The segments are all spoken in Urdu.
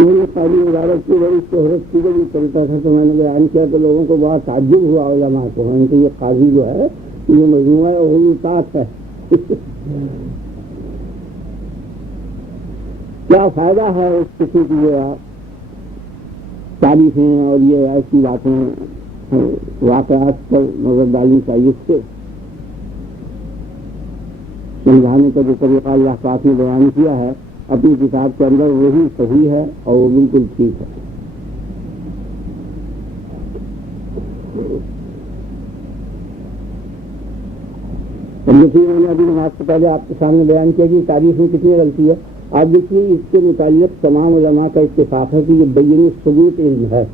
میری پہلی وزارت کی بڑی شہرت کی جب یہ چلتا تھا تو میں نے بیان کیا تو لوگوں کو بہت تعجب ہوا علماء کو ان کے یہ قاضی جو ہے یہ مجموعہ غلوطات ہے کیا فائدہ ہے اس قسم کی یہ تعریفیں اور یہ ایسی باتیں واقعات پر نظر ڈالنی چاہیے. اس سے سمجھانے کا جو طریقہ اللہ پاک نے بیان کیا ہے اپنی کتاب کے اندر وہی صحیح ہے اور وہ بالکل ٹھیک ہے. میں نے ابھی نماز سے پہلے آپ کے سامنے بیان کیا کہ تاریخ میں کتنی غلطی ہے. آپ دیکھیے اس کے متعلق تمام علماء کا اتفاق ہے کہ یہ بین ثبوت علم ہے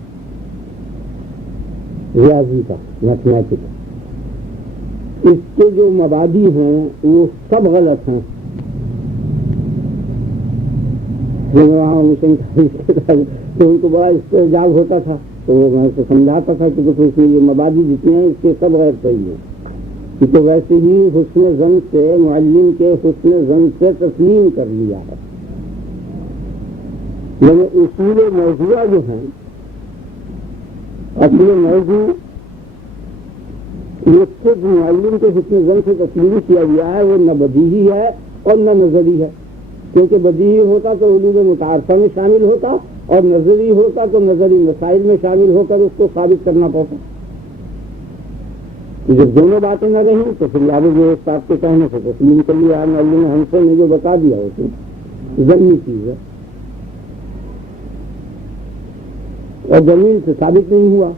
ریاضی کا میتھمیٹکس. اس کے جو مبادی ہیں وہ سب غلط ہیں. تو ان کو بڑا استعجاب ہوتا تھا تو میں اسے سمجھاتا تھا کہ اس میں یہ مبادی جتنے ہیں اس کے سب غیر صحیح ہیں. تو ویسے ہی حسن ظن سے معلم کے حسن ظن سے تسلیم کر لیا ہے. یعنی اصول موضوع جو ہیں اصل موضوع یہ خود معلم کے حسن ظن سے تسلیم کیا گیا ہے وہ نہ بدیہی ہے اور نہ نظری ہے. کیونکہ بدیہی ہوتا تو علوم متعارفہ میں شامل ہوتا اور نظری ہوتا تو نظری مسائل میں شامل ہو کر اس کو ثابت کرنا پڑتا. جب دونوں باتیں نہ رہیں تو پھر یاد جو استاد کے کہنے سے تسلیم کر لیا معلم نے ہم سے نے جو بتا دیا اسے ضمنی چیز ہے اور دلیل سے ثابت نہیں ہوا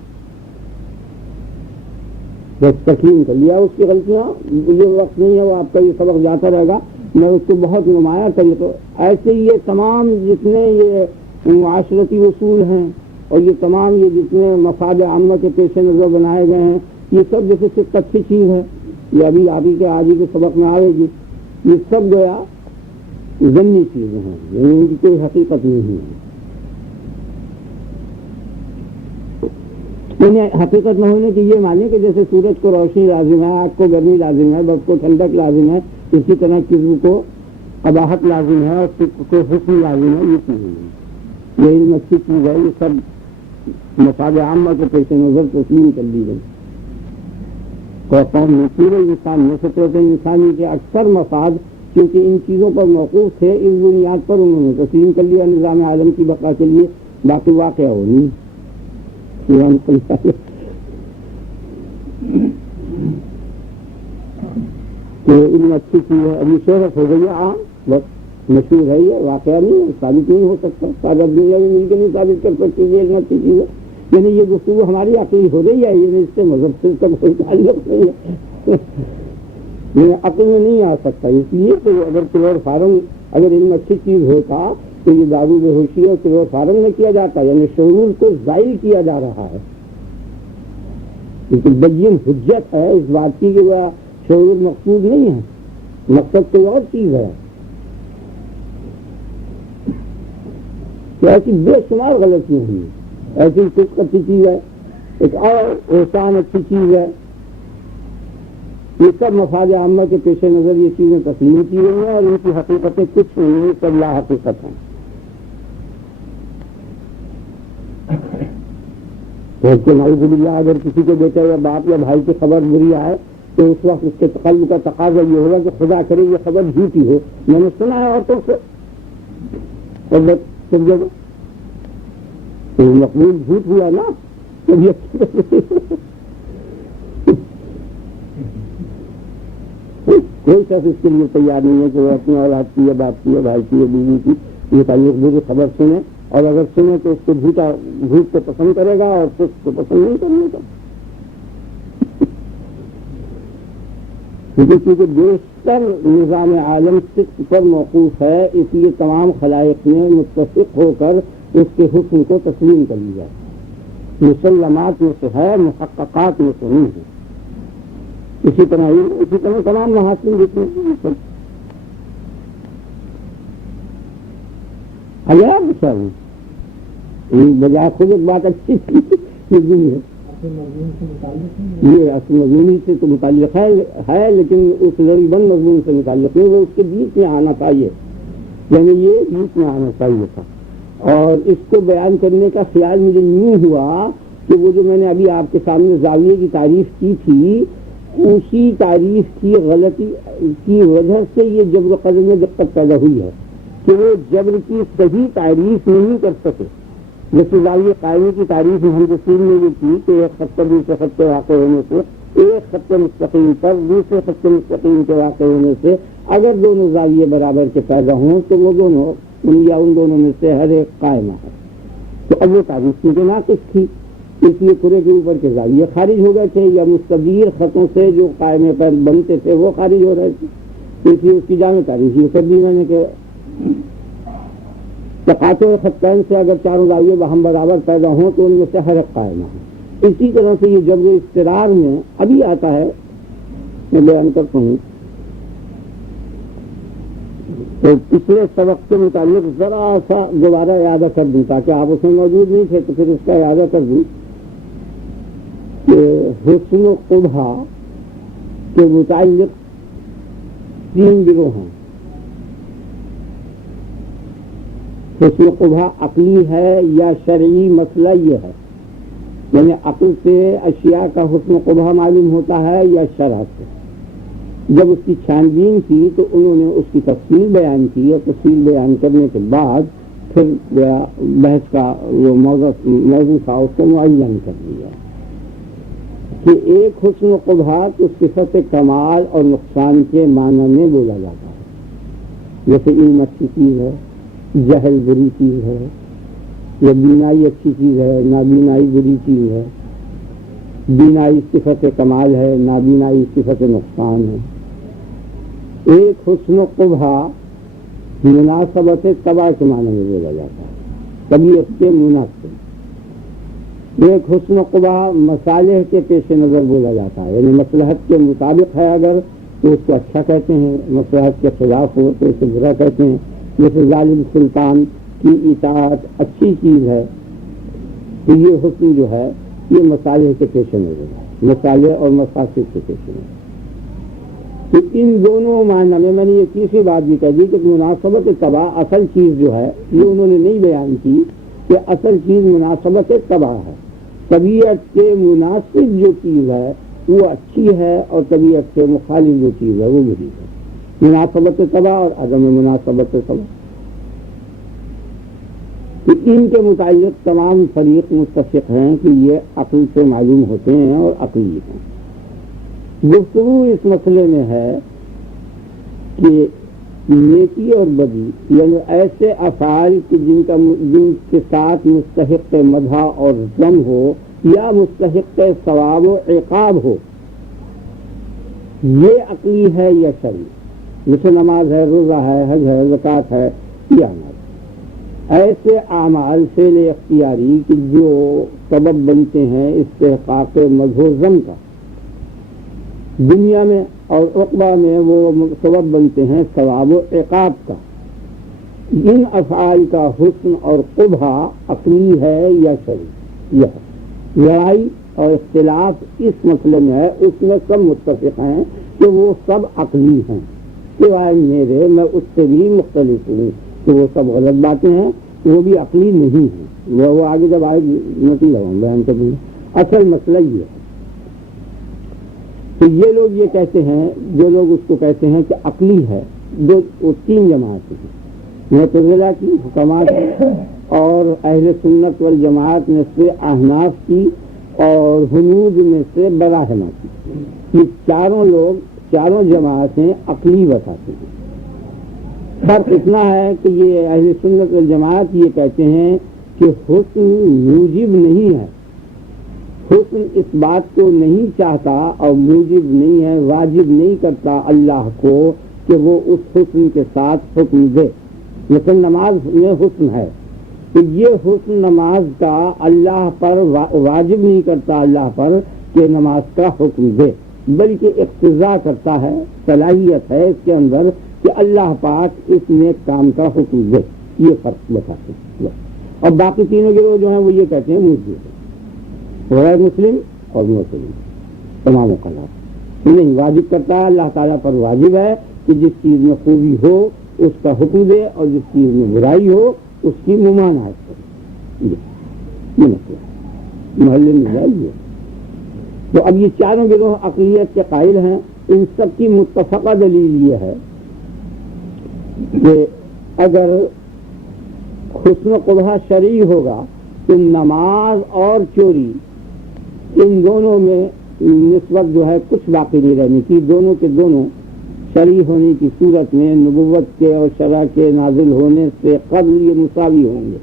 بس تسلیم کر لیا. اس کی غلطیاں یہ وقت نہیں ہے وہ آپ کا یہ سبق جاتا رہے گا. میں اس کو بہت نمایاں طریقے ایسے یہ تمام جتنے یہ معاشرتی اصول ہیں اور یہ تمام یہ جتنے مفاد عامہ کے پیش نظر بنائے گئے ہیں یہ سب جیسے صرف اچھی چیز ہے یہ ابھی آپ ہی کے آج ہی کے سبق میں آئے گی. یہ سب گویا ضمنی چیزیں ہیں یعنی ان کی کوئی حقیقت نہیں ہے. یعنی حقیقت نہ ہونے کی یہ مانے کہ جیسے سورج کو روشنی لازم ہے آگ کو گرمی لازم ہے برف کو ٹھنڈک لازم ہے اسی طرح کسی کو قباحت لازم ہے اور کو حسن لازم ہے. یہ چیز نہیں یہ علم اچھی چیز ہے. یہ سب مفاد عامہ کے پیش نظر تسلیم کر دی گئی. قوم میں پورے انسان میں فطرت انسانی کے اکثر مفاد کیونکہ ان چیزوں پر موقوف تھے اس بنیاد پر انہوں نے تسلیم کر لیا نظام عالم کی بقا کے لیے. باقی واقعہ ہو نہیں تو علم اچھی چیز ہے. ابھی شہرت ہو گئی ہے عام بس مشہور ہے یہ واقعہ نہیں ہے ثابت نہیں ہو سکتا. سارا دنیا میں مل کے نہیں ثابت کر سکتی یہ علم اچھی چیز ہے. یعنی یہ گفتگو ہماری عقلی ہو رہی ہے یہ اس سے مذہب سے تک کوئی تعلق نہیں ہے یہ عقل میں نہیں آ سکتا. اس لیے تو اگر کلور فارم اگر علم اچھی چیز ہوتا تو یہ دارو بے ہوشی اور کلور فارم میں کیا جاتا یعنی شعور کو زائل کیا جا رہا ہے. لیکن بین حجت ہے اس بات کی کہ وہ شعور مقصود نہیں ہے مقصد تو اور چیز ہے. ایسی بے شمار غلطیاں ہوئی ایسی کچھ اچھی چیز ہے ایک اور احسان اچھی چیز ہے. یہ سب مفاد عامہ کے پیش نظر یہ چیزیں تسلیم کی گئی ہیں اور ان کی حقیقتیں کچھ نہیں سب لا حقیقت ہیں. نعوذ باللہ اگر کسی کے بیٹے یا باپ یا بھائی کی خبر بری آئے تو اس وقت اس کے قلب کا تقاضا یہ ہوگا کہ خدا کرے یہ خبر جھوٹی ہو. میں نے سنا ہے عورتوں سے مقبول جھوٹ ہوا نا کوئی شخص اس کے لیے تیار نہیں ہے کہ وہ اپنی اولاد کی یا باپ کی یا بھائی کی یا بیوی کی یہ تعلق بری خبر سنے اور اگر سنے تو اس کو جھوٹ کو پسند کرے گا اور سچ کو پسند نہیں کرنے کا. کیونکہ بیشتر نظام عالم صدق پر موقوف ہے اس لیے تمام خلائق نے متفق ہو کر اس کے حسن کو تسلیم کر لیا. مسلمات میں سے ہے محققات میں سے نہیں ہے. اسی طرح تمام محاسن جتنے بجائے خود ایک بات اچھی تھی ہے یہ اصل مضمون سے تو متعلق ہے لیکن اس لڑی بند مضمون سے متعلق نہیں وہ اس کے بیچ میں آنا چاہیے یعنی یہ بیچ میں آنا چاہیے تھا. اور اس کو بیان کرنے کا خیال مجھے یوں ہوا کہ وہ جو میں نے ابھی آپ کے سامنے زاویے کی تعریف کی تھی، اسی تعریف کی غلطی کی وجہ سے یہ جبر قدر میں دقت پیدا ہوئی ہے کہ وہ جبر کی صحیح تعریف نہیں کر سکے. جیسے زاویہ قائمی کی تعریف مہندسین نے یہ کی کہ ایک خط پر دوسرے خط کے واقع ہونے سے، ایک خط مستقیم پر دوسرے خط مستقیم کے واقع ہونے سے اگر دونوں زاویے برابر کے پیدا ہوں تو وہ دونوں یا ان دونوں میں سے ہر ایک قائمہ ہے. تو اب وہ تعریف کیونکہ ناقص تھی، اس لیے پورے کے اوپر کے زاویے خارج ہو گئے تھے، یا مستدیر خطوں سے جو قائمے پر بنتے تھے وہ خارج ہو رہے تھے. اس لیے اس کی جامع تعریف یہ کر دی میں نے کہ تقاطع خطین سے اگر چاروں زاویے ہم برابر پیدا ہوں تو ان میں سے ہر ایک قائمہ ہے. اسی طرح سے یہ جبر اضطرار میں ابھی آتا ہے، میں بیان کرتا ہوں. تو پچھلے سبق کے متعلق ذرا سا دوبارہ اعادہ کر دوں تاکہ آپ اس میں موجود نہیں تھے تو پھر اس کا اعادہ کر دوں کہ حسن و قبح کے متعلق 3 گروہ ہیں. حسن و قبح عقلی ہے یا شرعی مسئلہ یہ ہے، یعنی عقل سے اشیاء کا حسن و قبح معلوم ہوتا ہے یا شرع سے. جب اس کی چھان بین کی تو انہوں نے اس کی تفصیل بیان کی، اور تفصیل بیان کرنے کے بعد پھر بحث کا وہ موضوع تھا اس کو معین کر دیا کہ ایک حسن و قبح تو صفت کمال اور نقصان کے معنی میں بولا جاتا ہے. جیسے علم اچھی چیز ہے، جہل بری چیز ہے، یا بینائی اچھی چیز ہے، نابینائی بری چیز ہے. بینائی صفت کمال ہے، نابینائی صفت نقصان ہے. ایک حسن و قبح مناسبت تباہ کے معنی میں بولا جاتا ہے، طبیعت کے مناسب. ایک حسن و قبح مصالح کے پیش نظر بولا جاتا ہے، یعنی مصلحت کے مطابق ہے اگر تو اس کو اچھا کہتے ہیں، مصلحت کے خلاف ہو تو اسے برا کہتے ہیں. جیسے ظالم سلطان کی اطاعت اچھی چیز ہے تو یہ حسن جو ہے یہ مصالح کے پیش نظر ہے، مصالح اور مفاسد کے پیش نظر. تو ان دونوں معنی میں نے یہ تیسری بات بھی کہہ دی کہ مناسبت تباہ اصل چیز جو ہے یہ انہوں نے نہیں بیان کی کہ اصل چیز مناسبت تباہ ہے. طبیعت کے مناسب جو چیز ہے وہ اچھی ہے اور طبیعت کے مخالف جو چیز ہے وہ بری ہے. مناسبت تباہ اور عدم مناسبت تباہ. تو ان کے متعلق تمام فریق متفق ہیں کہ یہ عقل سے معلوم ہوتے ہیں اور عقلی ہیں. گفتگو اس مسئلے میں ہے کہ نیکی اور بدی یعنی ایسے افعال جن کے ساتھ مستحق مدح اور ذم ہو یا مستحق ثواب و عقاب ہو، یہ عقلی ہے یا شرعی. جیسے نماز ہے، روزہ ہے، حج ہے، زکوٰۃ ہے، یا ایسے اعمال فعل اختیاری کہ جو سبب بنتے ہیں استحقاق مدح و ذم کا دنیا میں اور عقبہ میں، وہ سبب بنتے ہیں ثواب و عقاب کا. ان افعال کا حسن اور قبح عقلی ہے یا شرعی. یہ لڑائی اور اختلاف اس مسئلے میں ہے، اس میں سب متفق ہیں کہ وہ سب عقلی ہیں سوائے میرے، میں اس سے بھی مختلف ہوں کہ وہ سب غلط باتیں ہیں، وہ بھی عقلی نہیں ہیں. وہ آگے جب آئے گی نہیں لگاؤں بیان کر دوں. اصل مسئلہ یہ ہے. تو یہ لوگ یہ کہتے ہیں، جو لوگ اس کو کہتے ہیں کہ عقلی ہے، وہ 3 جماعتیں ہیں. معتزلہ کی، حکماء کی اور اہل سنت والجماعت میں سے احناف کی اور ہنود میں سے براہمہ کی. یہ چاروں جماعتیں عقلی بتاتے ہیں. فرق اتنا ہے کہ یہ اہل سنت والجماعت یہ کہتے ہیں کہ حسن موجب نہیں ہے، حسن اس بات کو نہیں چاہتا اور موجب نہیں ہے، واجب نہیں کرتا اللہ کو کہ وہ اس حسن کے ساتھ حکم دے. لیکن نماز میں حسن ہے کہ یہ حسن نماز کا اللہ پر واجب نہیں کرتا اللہ پر کہ نماز کا حکم دے، بلکہ اقتضا کرتا ہے، صلاحیت ہے اس کے اندر کہ اللہ پاک اس نیک کام کا حکم دے. یہ فرق بتاتے ہیں. اور باقی تینوں گروہ جو ہیں وہ یہ کہتے ہیں موجب ہے، غیر مسلم اور مسلم تمام اوقات نہیں واجب کرتا ہے. اللہ تعالیٰ پر واجب ہے کہ جس چیز میں خوبی ہو اس کا حکم دے اور جس چیز میں برائی ہو اس کی ممانعت کرے، یہ مسئلہ ہے، محلے میں جائیے۔ تو اب یہ چاروں گروہ عقلیت کے قائل ہیں، ان سب کی متفقہ دلیل یہ ہے کہ اگر حسن و قبح شرعی ہوگا تو نماز اور چوری ان دونوں میں نسبت جو ہے کچھ باقی نہیں رہنے کی، دونوں کے دونوں شرعی ہونے کی صورت میں نبوت کے اور شرع کے نازل ہونے سے قبل یہ مساوی ہوں گے،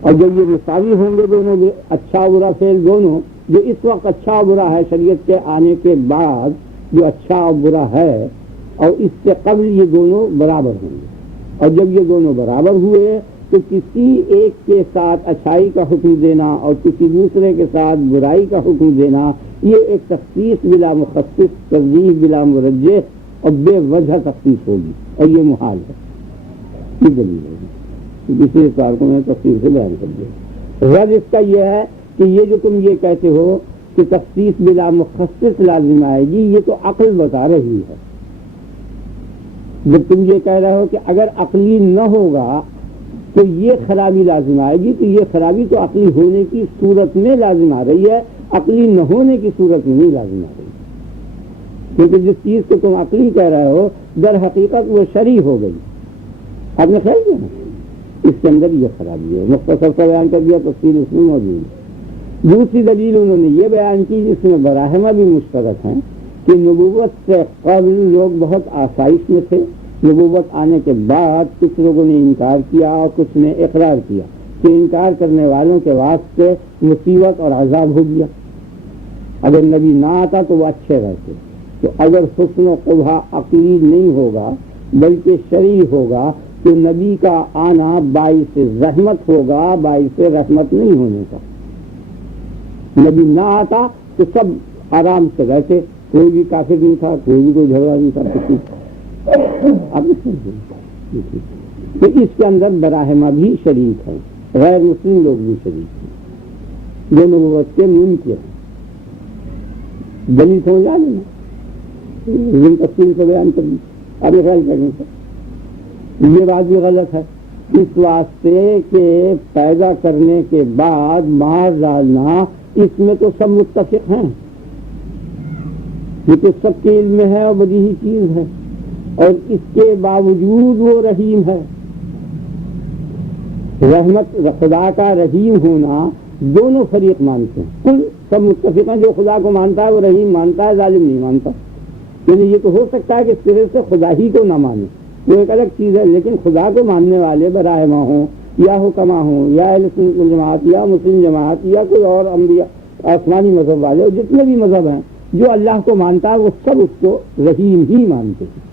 اور جب یہ مساوی ہوں گے دونوں میں اچھا برا فعل دونوں، جو اس وقت اچھا برا ہے شریعت کے آنے کے بعد جو اچھا اور برا ہے، اور اس سے قبل یہ دونوں برابر ہوں گے، اور جب یہ دونوں برابر ہوئے تو کسی ایک کے ساتھ اچھائی کا حکم دینا اور کسی دوسرے کے ساتھ برائی کا حکم دینا، یہ ایک تخصیص بلا مخصص، ترجیح بلا مرجح اور بے وجہ تخصیص ہوگی، اور یہ محال ہے، یہ دلیل ہوگی۔ دوسرے کار کو میں تفصیل سے بیان کر دیا۔ غرض اس کا یہ ہے کہ یہ جو تم یہ کہتے ہو کہ تخصیص بلا مخصص لازم آئے گی، یہ تو عقل بتا رہی ہے۔ جب تم یہ کہہ رہے ہو کہ اگر عقلی نہ ہوگا تو یہ خرابی لازم آئے گی، تو یہ خرابی تو عقلی ہونے کی صورت میں لازم آ رہی ہے، عقلی نہ ہونے کی صورت میں نہیں لازم آ رہی، کیونکہ جس چیز کو تم عقلی کہہ رہے ہو در حقیقت وہ شرعی ہو گئی۔ آپ نے خیال کیا نا، اس کے اندر یہ خرابی ہے، مختصر کا بیان کر دیا، تفصیل اس میں موجود ہے۔ دوسری دلیل انہوں نے یہ بیان کی جس میں براہمہ بھی مشترک ہیں کہ نبوت سے قبل لوگ بہت آسائش میں تھے، نبوت آنے کے بعد کچھ لوگوں نے انکار کیا اور کچھ نے اقرار کیا کہ انکار کرنے والوں کے واسطے مصیبت اور عذاب ہو گیا، اگر نبی نہ آتا تو وہ اچھے رہتے۔ تو اگر حسن و قبح عقلی نہیں ہوگا بلکہ شرعی ہوگا تو نبی کا آنا باعث رحمت ہوگا، باعث رحمت نہیں ہونے کا۔ نبی نہ آتا تو سب آرام سے رہتے، کوئی بھی کافر نہیں تھا، کوئی بھی کوئی جھگڑا نہیں تھا، کچھ نہیں۔ تو اس کے اندر براہمہ بھی شریک ہے، غیر مسلم لوگ بھی شریک ہیں، جو نبوت کے منکر ہیں۔ دلیل سمجھا لینا، تفصیل سے بیان کر دی، اب خیال کرنے سے یہ بات بھی غلط ہے، اس واسطے کہ پیدا کرنے کے بعد مار ڈالنا، اس میں تو سب متفق ہیں، یہ تو سب کے علم میں ہے اور بدیہی چیز ہے، اور اس کے باوجود وہ رحیم ہے۔ رحمت خدا کا رحیم ہونا دونوں فریق مانتے ہیں، کل سب متفق ہیں، جو خدا کو مانتا ہے وہ رحیم مانتا ہے، ظالم نہیں مانتا۔ یعنی یہ تو ہو سکتا ہے کہ سرے سے خدا ہی کو نہ مانے، وہ ایک الگ چیز ہے، لیکن خدا کو ماننے والے براہمہ ہوں یا حکما ہوں یا اہل سنت والجماعت یا مسلم جماعت یا کوئی اور انبیاء آسمانی مذہب والے، جتنے بھی مذہب ہیں، جو اللہ کو مانتا ہے وہ سب اس کو رحیم ہی مانتے ہیں۔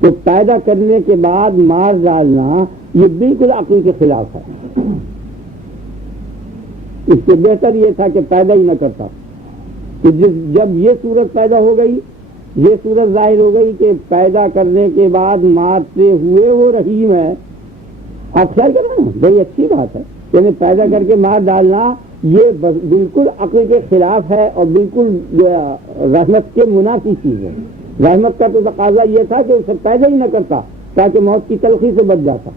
تو پیدا کرنے کے بعد مار ڈالنا یہ بالکل عقل کے خلاف ہے، اس سے بہتر یہ تھا کہ پیدا ہی نہ کرتا، کہ جب یہ صورت پیدا ہو گئی، یہ صورت ظاہر ہو گئی کہ پیدا کرنے کے بعد مارتے ہوئے وہ رحیم ہے۔ آپ خیال کریں نا، بڑی اچھی بات ہے، یعنی پیدا کر کے مار ڈالنا یہ بالکل عقل کے خلاف ہے اور بالکل رحمت کے منافی چیز ہے۔ رحمت کا تو تقاضا یہ تھا کہ اسے پیدا ہی نہ کرتا تاکہ موت کی تلخی سے بچ جاتا،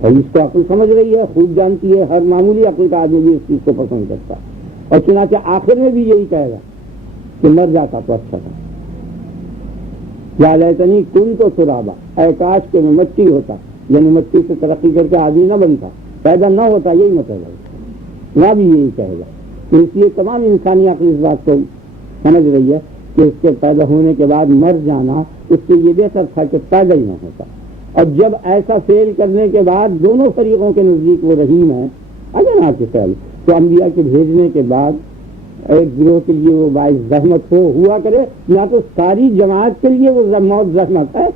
اور اس کو عقل سمجھ رہی ہے، خوب جانتی ہے، ہر معمولی عقل کا آدمی بھی اس چیز کو پسند کرتا، اور چنانچہ آخر میں بھی یہی کہے گا کہ مر جاتا تو اچھا تھا، یا لیتنی کنت ترابا، اے کاش کہ میں مٹی ہوتا، یعنی مٹی سے ترقی کر کے آدمی نہ بنتا، پیدا نہ ہوتا، یہی مطلب ہے، نہ بھی یہی کہے گا۔ تو اس لیے تمام انسانی عقل اس بات کو سمجھ رہی ہے کہ اس کے پیدا ہونے کے بعد مر جانا اس سے یہ بہتر تھا کہ پیدا ہی نہ ہوتا، اور جب ایسا فیل کرنے کے بعد دونوں فریقوں کے نزدیک وہ رحیم ہے، اگر آپ کے خیال تو انبیاء کے بھیجنے کے بعد ایک گروہ کے لیے وہ باعث رحمت ہوا کرے، یا تو ساری جماعت کے لیے وہ موت رحمت ہے۔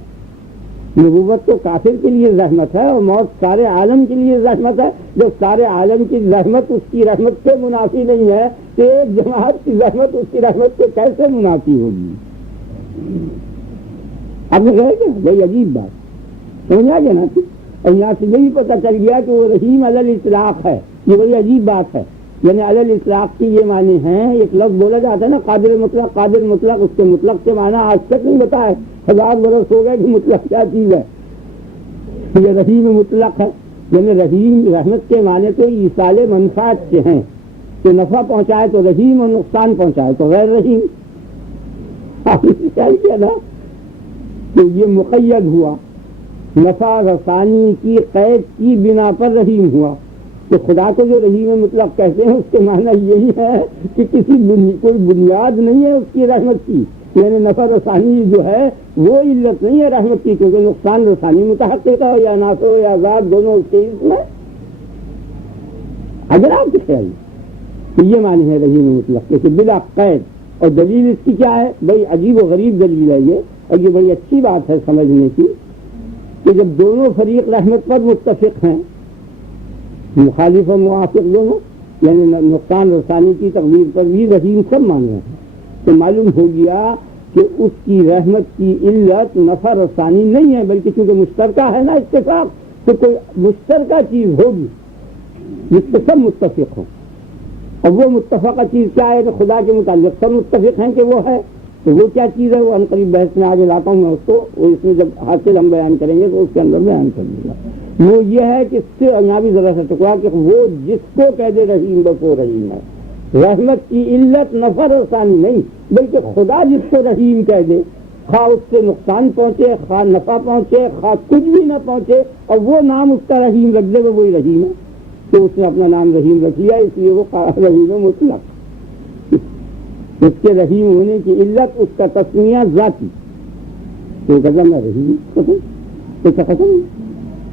نبوت تو کافر کے لیے رحمت ہے اور موت سارے عالم کے لیے رحمت ہے، جو سارے عالم کی رحمت اس کی رحمت سے منافی نہیں ہے، تو ایک جماعت کی رحمت اس کی رحمت سے کیسے منافی ہوگی؟ اب کہے گا بھائی عجیب بات سمجھا گیا نا، اور یہاں سے یہی پتہ چل گیا کہ وہ رحیم علی الاطلاق ہے، یہ بڑی عجیب بات ہے۔ یعنی علی الاطلاق کی یہ معنی ہیں، ایک لفظ بولا جاتا ہے نا قادر مطلق، قادر مطلق، اس کے مطلق کے معنی آج تک نہیں بتائے، 1000 برس ہو گئے کہ مطلق کیا چیز ہے، یہ رحیم مطلق ہے، یعنی رحیم رحمت کے معنی تو ایصال منفعت کے ہیں، کہ نفع پہنچائے تو رحیم اور نقصان پہنچائے تو غیر رحیم. آپ نے کیا نا کہ یہ مقید ہوا، نفع رسانی کی قید کی بنا پر رحیم ہوا. تو خدا کو جو رحیم مطلق کہتے ہیں اس کے معنی یہی ہے کہ کوئی بنیاد نہیں ہے اس کی رحمت کی، یعنی نفع رسانی جو ہے وہ علت نہیں ہے رحمت کی، کیونکہ نقصان رسانی متحقق ہو یا نافع ہو یا عذاب دونوں اس کے اس میں. اگر آپ کے خیال تو یہ معنی ہے رحیم مطلق کہ بلا قید. اور دلیل اس کی کیا ہے؟ بڑی عجیب و غریب دلیل ہے یہ، اور یہ بڑی اچھی بات ہے سمجھنے کی کہ جب دونوں فریق رحمت پر متفق ہیں، مخالف و موافق دونوں، یعنی نقصان رسانی کی تقدیر پر بھی رحیم سب مان رہے ہیں، تو معلوم ہو گیا کہ اس کی رحمت کی علت نفع رسانی نہیں ہے، بلکہ چونکہ مشترکہ ہے نا اتفاق، تو کوئی مشترکہ چیز ہوگی جس پہ سب متفق ہوں. اور وہ متفقہ چیز کیا ہے؟ کہ خدا کے متعلق سب متفق ہیں کہ وہ ہے. تو وہ کیا چیز ہے؟ وہ عنقریب بحث میں آگے لاتا ہوں میں اس کو، اس میں جب حاصل ہم بیان کریں گے تو اس کے اندر بیان کر دوں گا. وہ یہ ہے کہ اس سے یہاں بھی ذرا سا ٹکڑا کہ وہ جس کو کہہ دے رحیم بس وہ رحیم ہے. رحمت کی علت نفع رسانی نہیں، بلکہ خدا جس کو رحیم کہہ دے، خواہ اس سے نقصان پہنچے، خواہ نفع پہنچے، خواہ کچھ بھی نہ پہنچے، اور وہ نام اس کا رحیم رکھ دے وہی رحیم ہے. تو اس نے اپنا نام رحیم رکھ لیا، اس لیے وہ رحیم مطلق. اس کے رحیم ہونے کی علت اس کا تسمیہ ذاتی، تو کہتا میں رحیم ختم.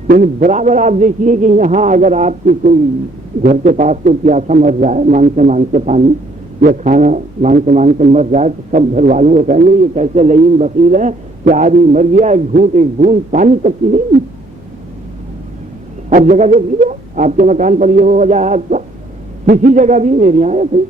یعنی برابر آپ دیکھیے کہ یہاں اگر آپ کی کوئی گھر کے پاس کوئی پیاسا مر جائے، مانگتے پانی یا کھانا مانگتے مر جائے، تو سب گھر والوں کو کہیں گے یہ کیسے لئیم بخیل ہے کہ آدمی مر گیا، ایک بوند پانی تک کی نہیں. اب جگہ دیکھ لیجیے آپ کے مکان پر یہ ہو جائے حادثہ، کسی جگہ بھی میرے یہاں ہے،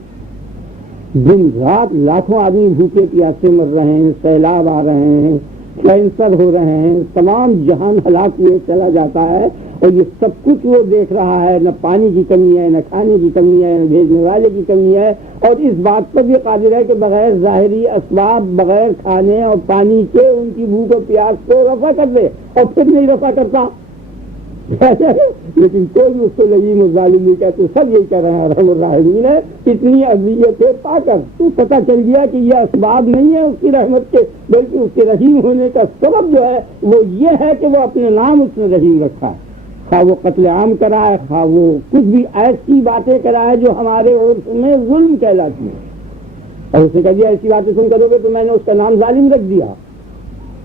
دن رات لاکھوں آدمی بھوکے پیاسے مر رہے ہیں، سیلاب آ رہے ہیں، کینسر ہو رہے ہیں، تمام جہان ہلاک ہوئے چلا جاتا ہے، اور یہ سب کچھ وہ دیکھ رہا ہے. نہ پانی کی کمی ہے، نہ کھانے کی کمی ہے، نہ بھیجنے والے کی کمی ہے، اور اس بات پر بھی قادر ہے کہ بغیر ظاہری اسباب، بغیر کھانے اور پانی کے ان کی بھوک و پیاس کو رفع کر دے، اور پھر نہیں رفع کرتا. لیکن کوئی بھی اس کو لئیم الظالم نہیں کہتے، سب یہی کہہ رہے ہیں رحم الراحمین ہے. اتنی اذیتیں پا کر تو پتہ چل گیا کہ یہ اسباب نہیں ہے اس کی رحمت کے، بلکہ اس کے رحیم ہونے کا سبب جو ہے وہ یہ ہے کہ وہ اپنے نام اس نے رحیم رکھا ہے. خواہ وہ قتل عام کرائے، خواہ وہ کچھ بھی ایسی باتیں کرائے جو ہمارے عرف میں ظلم کہلاتی ہیں. اور اس نے کہہ دیا ایسی باتیں تم کرو گے تو میں نے اس کا نام ظالم رکھ دیا.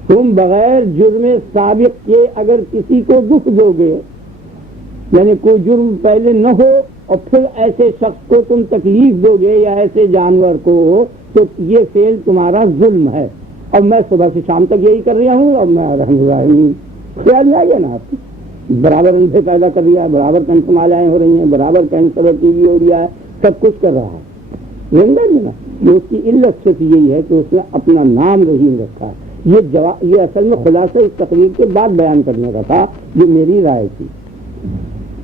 تم بغیر جرم سابق کے اگر کسی کو دکھ دو گے، یعنی کوئی جرم پہلے نہ ہو اور پھر ایسے شخص کو تم تکلیف دو گے یا ایسے جانور کو، تو یہ فعل تمہارا ظلم ہے. اور میں صبح سے شام تک یہی کر رہا ہوں، اور میں رحم الراحمین. خیال میں آ گیا نا آپ کو؟ برابر اندھے پیدا کر رہا ہے، برابر کنٹمالیاں ہو رہی ہیں، برابر کینسر اور ٹی وی ہو رہا ہے، سب کچھ کر رہا ہے. یہ اس کی علت صرف یہی ہے کہ اس نے اپنا نام رحیم رکھا ہے. یہ اصل میں خلاصہ اس تقریر کے بعد بیان کرنے کا تھا، جو میری رائے تھی.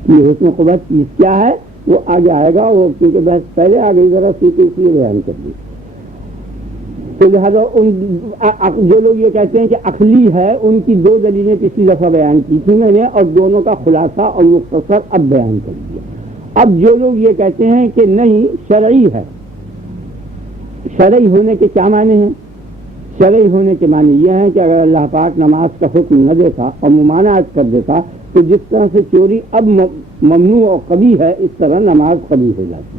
یہ حسن قوت چیز کیا ہے وہ آگے آئے گا، وہ کیونکہ بحث پہلے آ گئی ذرا سی، اس لیے بیان کر دی. تو لہٰذا جو لوگ یہ کہتے ہیں کہ عقلی ہے، ان کی دو دلیلیں پچھلی دفعہ بیان کی تھی میں نے، اور دونوں کا خلاصہ اور مختصر اب بیان کر دیا. اب جو لوگ یہ کہتے ہیں کہ نہیں شرعی ہے، شرعی ہونے کے کیا معنی ہیں؟ شرعی ہونے کے معنی یہ ہیں کہ اگر اللہ پاک نماز کا حکم نہ دیتا اور ممانعت کر دیتا تو جس طرح سے چوری اب ممنوع اور قبیح ہے، اس طرح نماز قبیح ہو جاتی.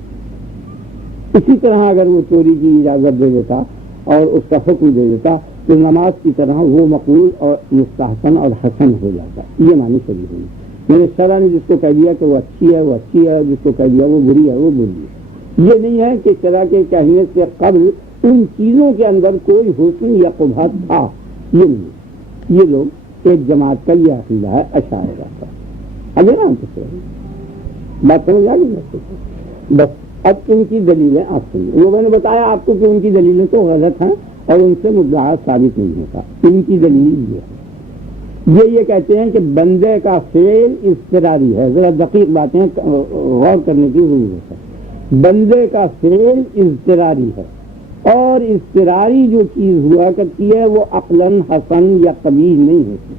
اسی طرح اگر وہ چوری کی اجازت دے دیتا اور اس کا حکم دے دیتا تو نماز کی طرح وہ مقبول اور مستحسن اور حسن ہو جاتا. یہ معنی شرعی ہوئی. میرے شرع نے جس کو کہہ دیا کہ وہ اچھی ہے وہ اچھی ہے، جس کو کہہ دیا وہ بری ہے وہ بری ہے. یہ نہیں ہے کہ شرع کے کہنے سے قبل ان چیزوں کے اندر کوئی حسن یا قبحت تھا، یہ نہیں. یہ لوگ ایک جماعت کا یہ عقیدہ ہے، اشاعرہ کا. اگر نا بات سمجھ آ گئی بس. اب ان کی دلیلیں آپ سنیے. وہ میں نے بتایا آپ کو کہ ان کی دلیلیں تو غلط ہیں اور ان سے مدعا ثابت نہیں ہوتا. ان کی دلیل یہ کہتے ہیں کہ بندے کا فعل اضطراری ہے. ذرا دقیق باتیں غور کرنے کی ضرورت ہے. بندے کا فعل اضطراری ہے، اور اضطراری جو چیز ہوا کرتی ہے وہ عقلاً حسن یا قبیح نہیں ہوتی.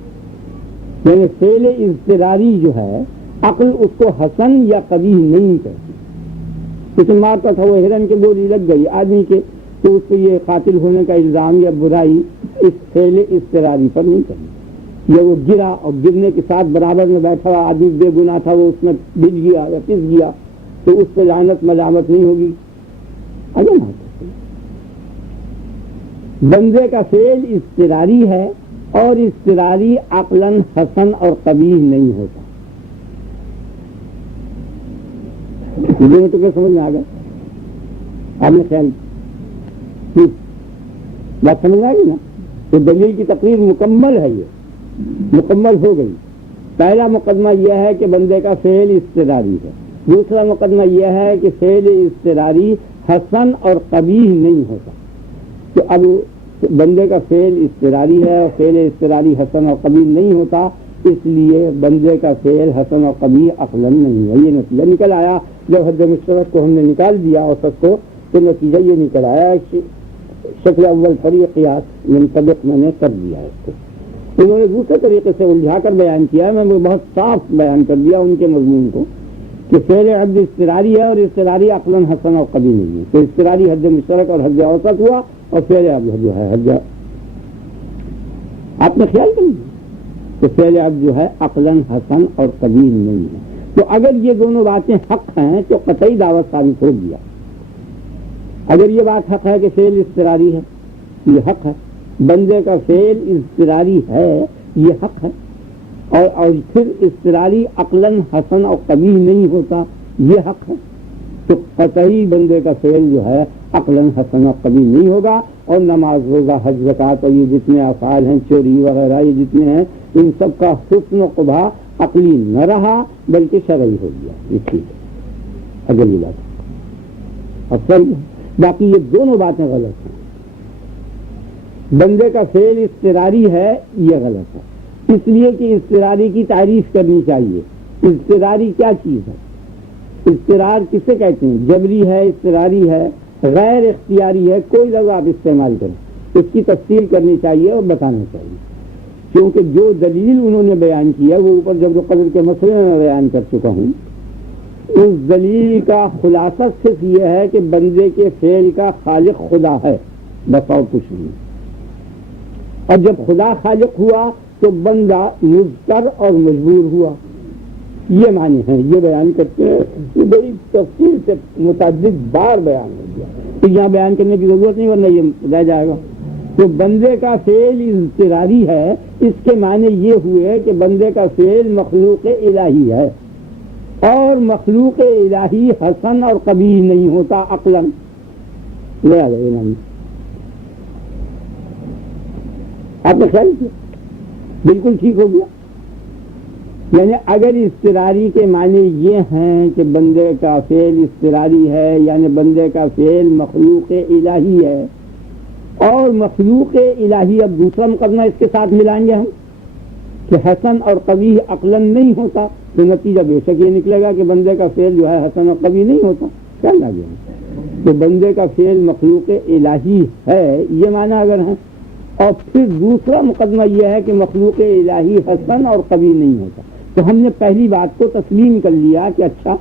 یعنی فعل اضطراری جو ہے عقل اس کو حسن یا قبیح نہیں کرتی. کسی مارتا تھا وہ ہرن کے گولی لگ گئی آدمی کے تو اس کو یہ قاتل ہونے کا الزام یا برائی اس فعل اضطراری پر نہیں کرنی. یا وہ گرا اور گرنے کے ساتھ برابر میں بیٹھا ہوا آدمی بے گناہ تھا وہ اس میں بج گیا یا پس گیا تو اس پہ لعنت ملامت نہیں ہوگی. اگر بندے کا فعل اضطراری ہے اور اضطراری عقلاً حسن اور قبیح نہیں ہوتا. تو کیا سمجھ میں آ گیا آپ نے خیال بات سمجھ آ گئی نا. تو دلیل کی تقریر مکمل ہے یہ مکمل ہو گئی. پہلا مقدمہ یہ ہے کہ بندے کا فعل اضطراری ہے. دوسرا مقدمہ یہ ہے کہ فعل اضطراری حسن اور قبیح نہیں ہوتا. تو اب بندے کا فعل اضطراری ہے اور فعل اضطراری حسن اور قبیح نہیں ہوتا اس لیے بندے کا فعل حسن اور قبیح عقلاً نہیں ہے. یہ نتیجہ نکل آیا. جب حد مشترک کو ہم نے نکال دیا اوسط کو تو نتیجہ یہ نکل آیا کہ شکل اول فریق قیاس منطبق میں نے کر دیا اس کو. انہوں نے دوسرے طریقے سے الجھا کر بیان کیا ہے. میں بہت صاف بیان کر دیا ان کے مضمون کو کہ فعل عبد اضطراری ہے اور اضطراری عقلاً حسن اور قبیح نہیں ہے. تو اضطراری حد مشترک اور حد اوسط ہوا اور فعل عبد جو ہے حد آپ نے خیال کر لیا کہ فعل عبد جو ہے عقلاً حسن اور قبیح نہیں ہے. تو اگر یہ دونوں باتیں حق ہیں تو قطعی دعوت ثابت ہو گیا. اگر یہ بات حق ہے کہ فعل اضطراری ہے یہ حق ہے. بندے کا فعل اضطراری ہے یہ حق ہے. اور پھر اضطراری عقلاً حسن اور قبیح نہیں ہوتا یہ حق ہے. تو قطعی بندے کا فعل جو ہے عقلاً حسن اور قبیح نہیں ہوگا. اور نماز روزہ حج زکوٰۃ اور یہ جتنے افعال ہیں چوری وغیرہ یہ جتنے ہیں ان سب کا حسن و قبح عقلی نہ رہا بلکہ شرعی ہو گیا. یہ ٹھیک ہے اگر یہ بات افضل. باقی یہ دونوں باتیں غلط ہیں. بندے کا فعل اضطراری ہے یہ غلط ہے اس لیے کہ اضطراری کی تعریف کرنی چاہیے. اضطراری کیا چیز ہے؟ اضطرار کسے کہتے ہیں؟ جبری ہے اضطراری ہے غیر اختیاری ہے کوئی لفظ آپ استعمال کریں اس کی تفصیل کرنی چاہیے اور بتانا چاہیے. کیونکہ جو دلیل انہوں نے بیان کیا وہ اوپر جبر و قدر کے مسئلے میں بیان کر چکا ہوں. اس دلیل کا خلاصہ صرف یہ ہے کہ بندے کے فعل کا خالق خدا ہے بس اور کچھ نہیں. اور جب خدا خالق ہوا تو بندہ مضطر اور مجبور ہوا. یہ معنی ہے یہ بیان کرتے ہیں کہ بڑی تفصیل سے متعدد بار بیان ہو گیا تو یہاں بیان کرنے کی ضرورت نہیں ورنہ یہ رہ جائے گا. تو بندے کا فعل اضطراری ہے اس کے معنی یہ ہوئے کہ بندے کا فعل مخلوق الہی ہے اور مخلوق الہی حسن اور قبیح نہیں ہوتا عقلاً. لے آ جائے آپ نے خیال کیا بالکل ٹھیک ہو گیا. یعنی اگر اضطراری کے معنی یہ ہیں کہ بندے کا فعل اضطراری ہے یعنی بندے کا فعل مخلوق الہی ہے اور مخلوق الہی اب دوسرا مقدمہ اس کے ساتھ ملائیں گے ہم کہ حسن اور قبیح عقلاً نہیں ہوتا تو نتیجہ بے شک یہ نکلے گا کہ بندے کا فعل جو ہے حسن اور قبیح نہیں ہوتا. کیا لگے تو بندے کا فعل مخلوق الہی ہے یہ معنی اگر ہے اور پھر دوسرا مقدمہ یہ ہے کہ مخلوق الہی حسن اور قبیح نہیں ہوتا تو ہم نے پہلی بات کو تسلیم کر لیا کہ اچھا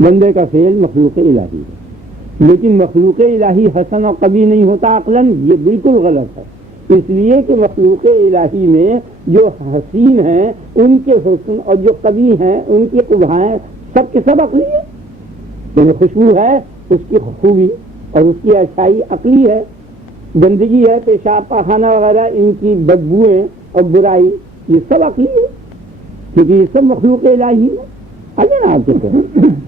بندے کا فعل مخلوق الہی ہے لیکن مخلوق الہی حسن اور قبیح نہیں ہوتا عقلاً یہ بالکل غلط ہے. اس لیے کہ مخلوق الہی میں جو حسین ہیں ان کے حسن اور جو قبیح ہیں ان کی قبحیں سب کے سب عقلی ہے. یعنی خوشبو ہے اس کی خوبی اور اس کی اچھائی عقلی ہے. گندگی ہے پیشاب پاخانہ وغیرہ ان کی بدبوئیں اور برائی یہ سب عقلی ہے کیونکہ یہ سب مخلوق الہی ہے. اگر آپ کے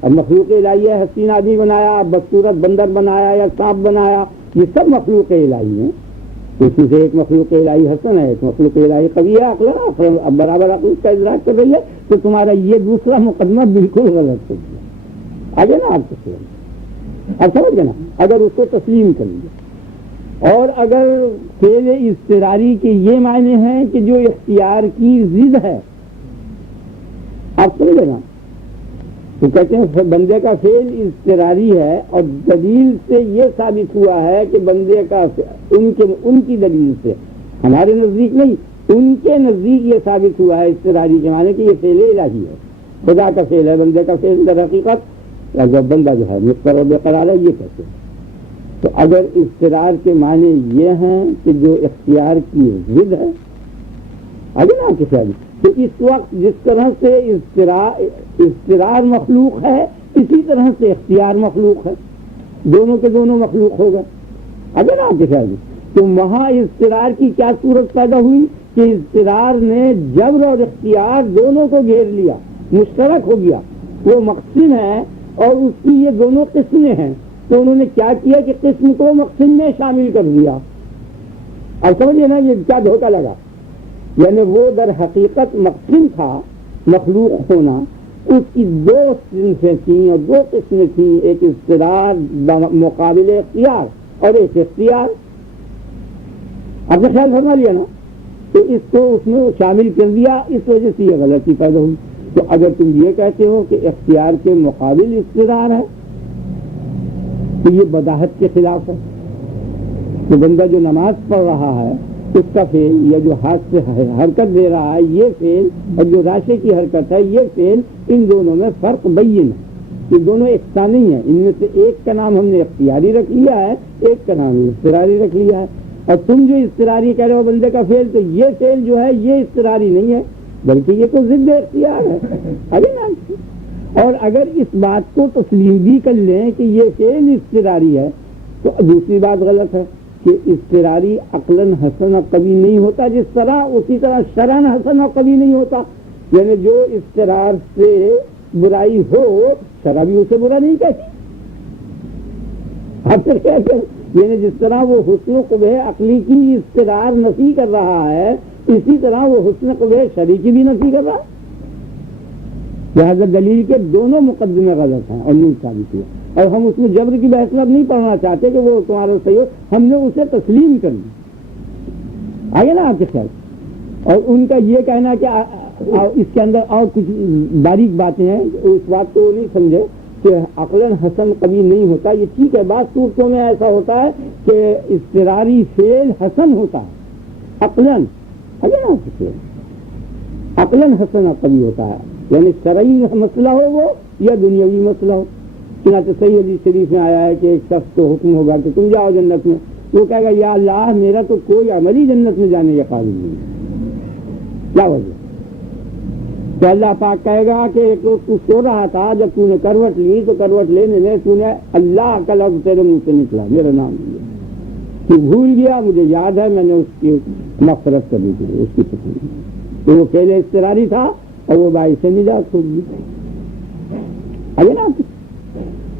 اب مخلوق الہی ہے حسین آدمی بنایا بدصورت بندر بنایا یا سانپ بنایا یہ سب مخلوق الہی ہیں. اس میں سے ایک مخلوق الہی حسن ہے ایک مخلوق الہی قوی ہے عقل اب برابر عقل کا ادراک کر رہی ہے تو تمہارا یہ دوسرا مقدمہ بالکل غلط ہو گیا. آگے نا آپ کو اب سمجھ گئے نا اگر اس کو تسلیم کر لیا. اور اگر فعل اضطراری کے یہ معنی ہیں کہ جو اختیار کی ضد ہے آپ سمجھے نا تو کہتے ہیں بندے کا فعل اضطراری ہے اور دلیل سے یہ ثابت ہوا ہے کہ بندے کا ان کی دلیل سے ہمارے نزدیک نہیں ان کے نزدیک یہ ثابت ہوا ہے اضطراری کے معنی کہ یہ فعل الہی ہے، خدا کا فعل ہے، بندے کا فعل در حقیقت اگر بندہ جو ہے مضطر و بے قرار ہے یہ کہتے ہیں۔ تو اگر اضطرار کے معنی یہ ہیں کہ جو اختیار کی ضد ہے، اگر نا کسی تو اس وقت جس طرح سے اضطرار مخلوق ہے اسی طرح سے اختیار مخلوق ہے، دونوں کے دونوں مخلوق ہوگا۔ اگر آپ کے خیال تو وہاں اضطرار کی کیا صورت پیدا ہوئی کہ اضطرار نے جبر اور اختیار دونوں کو گھیر لیا، مشترک ہو گیا، وہ مقسم ہے اور اس کی یہ دونوں قسمیں ہیں، تو انہوں نے کیا کیا کہ قسم کو مقسم میں شامل کر دیا۔ اب سمجھے نا یہ کیا دھوکہ لگا، یعنی وہ در حقیقت مقسم تھا مخلوق ہونا، اس کی دو صنفیں تھیں اور دو قسمیں تھیں، ایک اضطرار مقابل اختیار اور ایک اختیار۔ آپ نے خیال فرما لیا نا، تو اس کو اس میں شامل کر دیا، اس وجہ سے یہ غلطی پیدا ہوئی۔ تو اگر تم یہ کہتے ہو کہ اختیار کے مقابل اضطرار ہے تو یہ بداہت کے خلاف ہے۔ تو بندہ جو نماز پڑھ رہا ہے اس کا فعل یا جو ہاتھ سے حرکت دے رہا ہے یہ فعل، اور جو راشے کی حرکت ہے یہ فعل، ان دونوں میں فرق بین ہے، یہ دونوں یکساں نہیں ہیں۔ ان میں سے ایک کا نام ہم نے اختیاری رکھ لیا ہے، ایک کا نام اضطراری رکھ لیا ہے، اور تم جو اضطراری کہہ رہے ہو بندے کا فعل، تو یہ فعل جو ہے یہ اضطراری نہیں ہے بلکہ یہ تو ضد اختیار ہے۔ ابھی نا، اور اگر اس بات کو تسلیم بھی کر لیں کہ یہ فعل اضطراری ہے تو دوسری بات غلط ہے کہ اضطراری عقلاً حسن اور کبھی نہیں ہوتا، جس طرح اسی طرح شرعاً حسن اور کبھی نہیں ہوتا۔ یعنی جو اضطرار سے برائی ہو شرع بھی اسے برا نہیں کہتی۔ آپ پھر کہتے ہیں یعنی جس طرح وہ حسن قبح عقلی کی اضطرار نفی کر رہا ہے اسی طرح وہ حسن قبح شرعی کی بھی نفی کر رہا ہے۔ لہٰذا دلیل کے دونوں مقدمے غلط ہیں اور نہیں ثابت ہوا، اور ہم اس میں جبر کی بحث اب نہیں پڑھنا چاہتے کہ وہ تمہارا صحیح ہو، ہم نے اسے تسلیم کر دی۔ آگے نا آپ کے خیال، اور ان کا یہ کہنا کہ اس کے اندر اور کچھ باریک باتیں ہیں، اس بات کو نہیں سمجھے کہ عقلاً حسن کبھی نہیں ہوتا۔ یہ ٹھیک ہے، بعض صورتوں میں ایسا ہوتا ہے کہ اضطراری فعل حسن ہوتا ہے عقلاً، آگے نا آپ کے خیال عقلاً حسن کبھی ہوتا ہے، یعنی شرعی مسئلہ ہو وہ یا دنیاوی مسئلہ ہو۔ چنانچہ صحیح حدیث شریف میں آیا ہے کہ ایک شخص کو حکم ہوگا کہ تم جاؤ جنت میں، وہ کہے گا یا اللہ میرا تو کوئی عمل ہی جنت میں جانے کے قابل نہیں۔ کیا وجہ؟ تو اللہ پاک کہے گا کہ ایک روز تو سو رہا تھا، جب تو نے کروٹ لی تو کروٹ لینے میں تو نے اللہ کا لفظ تیرے منہ سے نکلا، میرا نام لیا، تو بھول گیا، مجھے یاد ہے میں نے اس کی مغفرت کر دی تھی، اس کی تکلیف، تو وہ پہلے اضطراری تھا اور وہ باعث سے نجات ہوگی۔ آگے نا